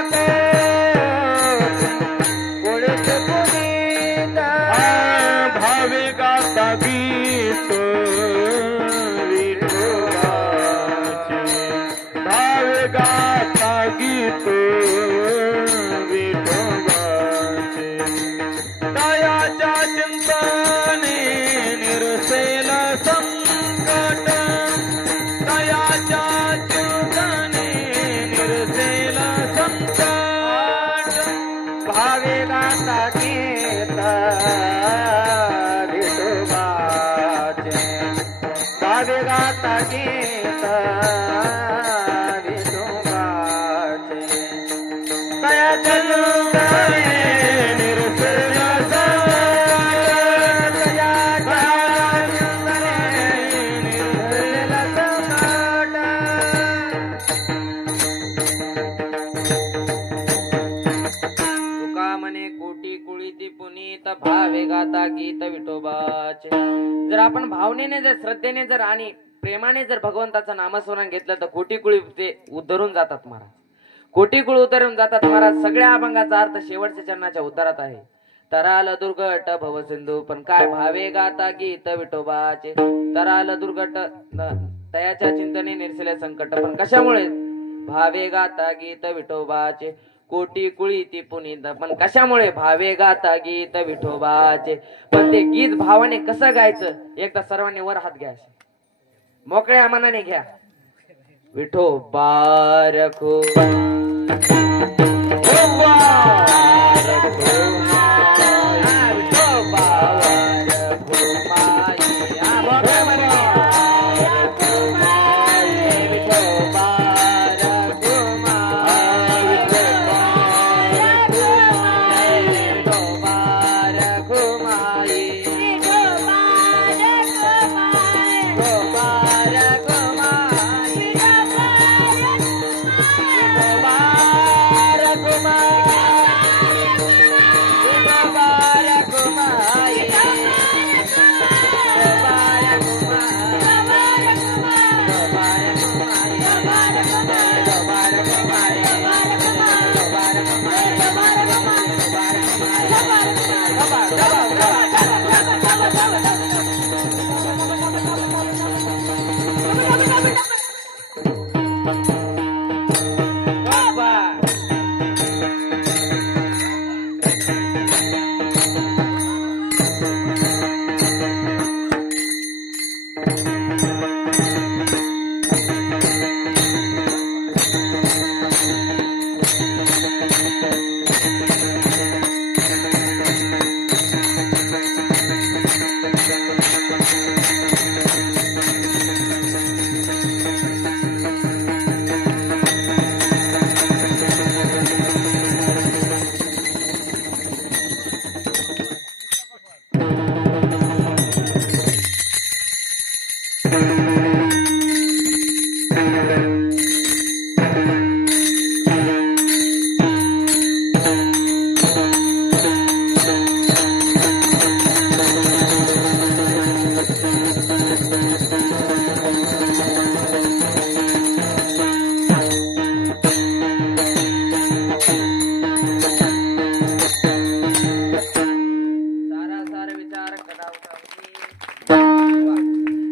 कोळे ती पुनीत भावे गाता गीत गाता गीत विठोबाचे दयाच्या चिंतने निर्सेल संकट दयाच्या चिंतने निर्सेल संकट भावे गाता गीत विठोबाचे भावे गाता गीत भावे गाता गीत विठोबाचे. जर आपण भावनेने जर श्रद्धेने जर आणि प्रेमाने जर भगवंताचं नामस्मरण घेतलं तर कोटी कुळी ते उद्धरून जातात महाराज. कोटी कुळ उतरून जातात महाराज. सगळ्या अभंगाचा अर्थ शेवटच्या चरणाच्या उतारात आहे. तराल दुर्गट भवसिंधू पण काय भावे गाता गीत विठोबाचे. तराल दुर्गट तयाच्या चिंतने निर्सेले संकट पण कशामुळे भावे गाता गीत विठोबाचे. कोटी कुळी ती पुनीत पण कशामुळे भावे गाता गीत विठोबाचे. पण ते गीत भावाने कसं गायचं एकदा सर्वांनी वर हात घ्या मोकळ्या मनाने घ्या. विठोबा रखो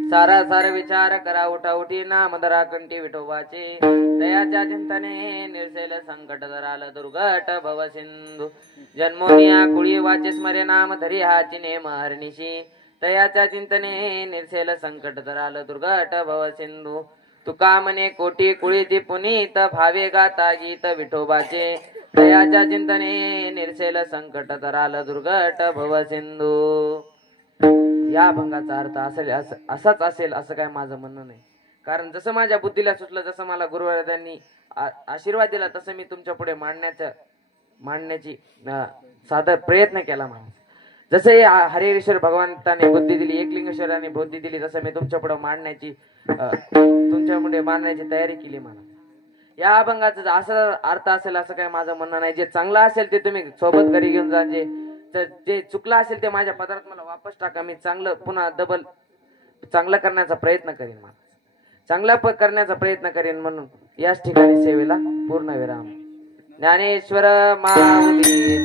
सारा सार विचार करा उठाउठी नाम धरा कंठी विठोबाचे दयाच्या चिंतने निर्सेल संकट धराल दुर्घट भव सिंधू जन्मोनिया कुळी वाचे स्मरे नाम धरी हाची नेम हरणीशी दयाच्या चिंतने निर्सेल संकट धराल दुर्घट भव सिंधू तुका मने कोटी कुळीती पुनीत भावे गाता गीत विठोबाचे दयाच्या चिंतने निर्सेल संकट धराल दुर्घट भव सिंधू. या अभंगाचा अर्थ असेल असाच असेल असं काय माझं म्हणणं नाही. कारण जसं माझ्या बुद्धीला सुचलं, जसं मला गुरुवर्यांनी आशीर्वाद दिला, तसं मी तुमच्या पुढे मांडण्याची सादर प्रयत्न केला. जसं हरिहरेश्वर भगवंताने बुद्धी दिली, एकलिंगेश्वराने बुद्धी दिली, तसं मी तुमच्या पुढे मांडण्याची तयारी केली. मला या अभंगाचा असं अर्थ असेल असं काय माझं म्हणणं नाही. जे चांगलं असेल ते तुम्ही सोबत घरी घेऊन जा, जे चुकलं असेल ते माझ्या पदरात मला वापस टाका. मी चांगलं पुन्हा चांगलं करण्याचा प्रयत्न करीन. मला चांगला करण्याचा प्रयत्न करीन. म्हणून याच ठिकाणी सेवेला पूर्ण विराम. ज्ञानेश्वर माऊली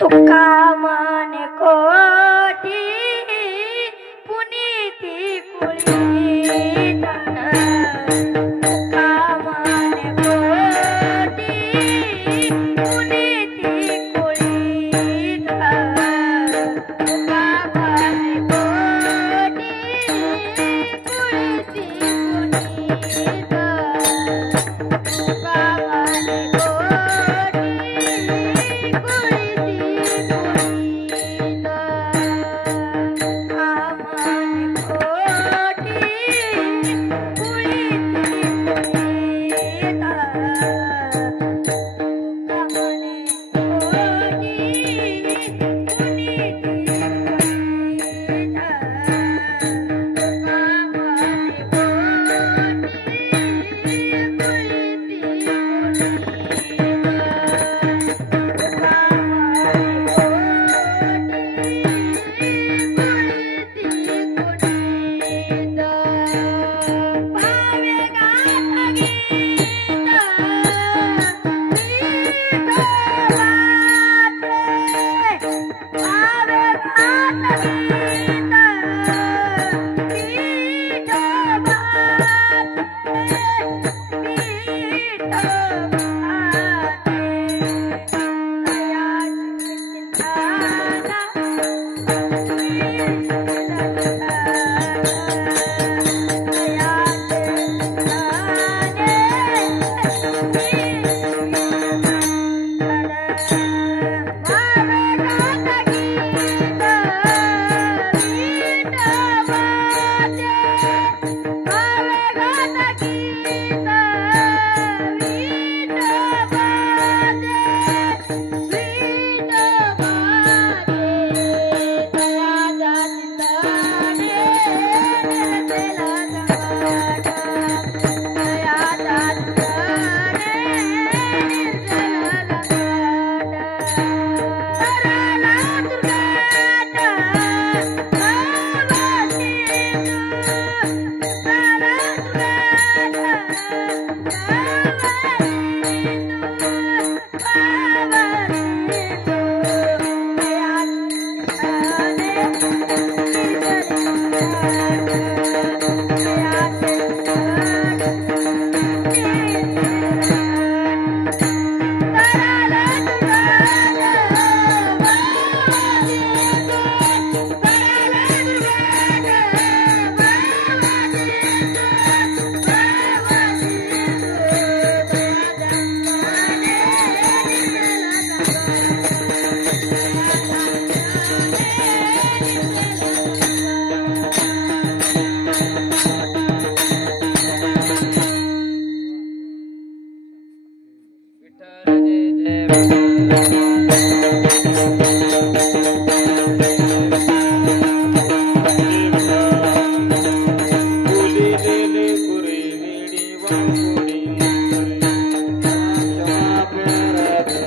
तुका मन कोटी पुनीती कुळी तुका मन कोटी पुनीती कुळी तुका मन कोटी पुनीती कुळी तुका जग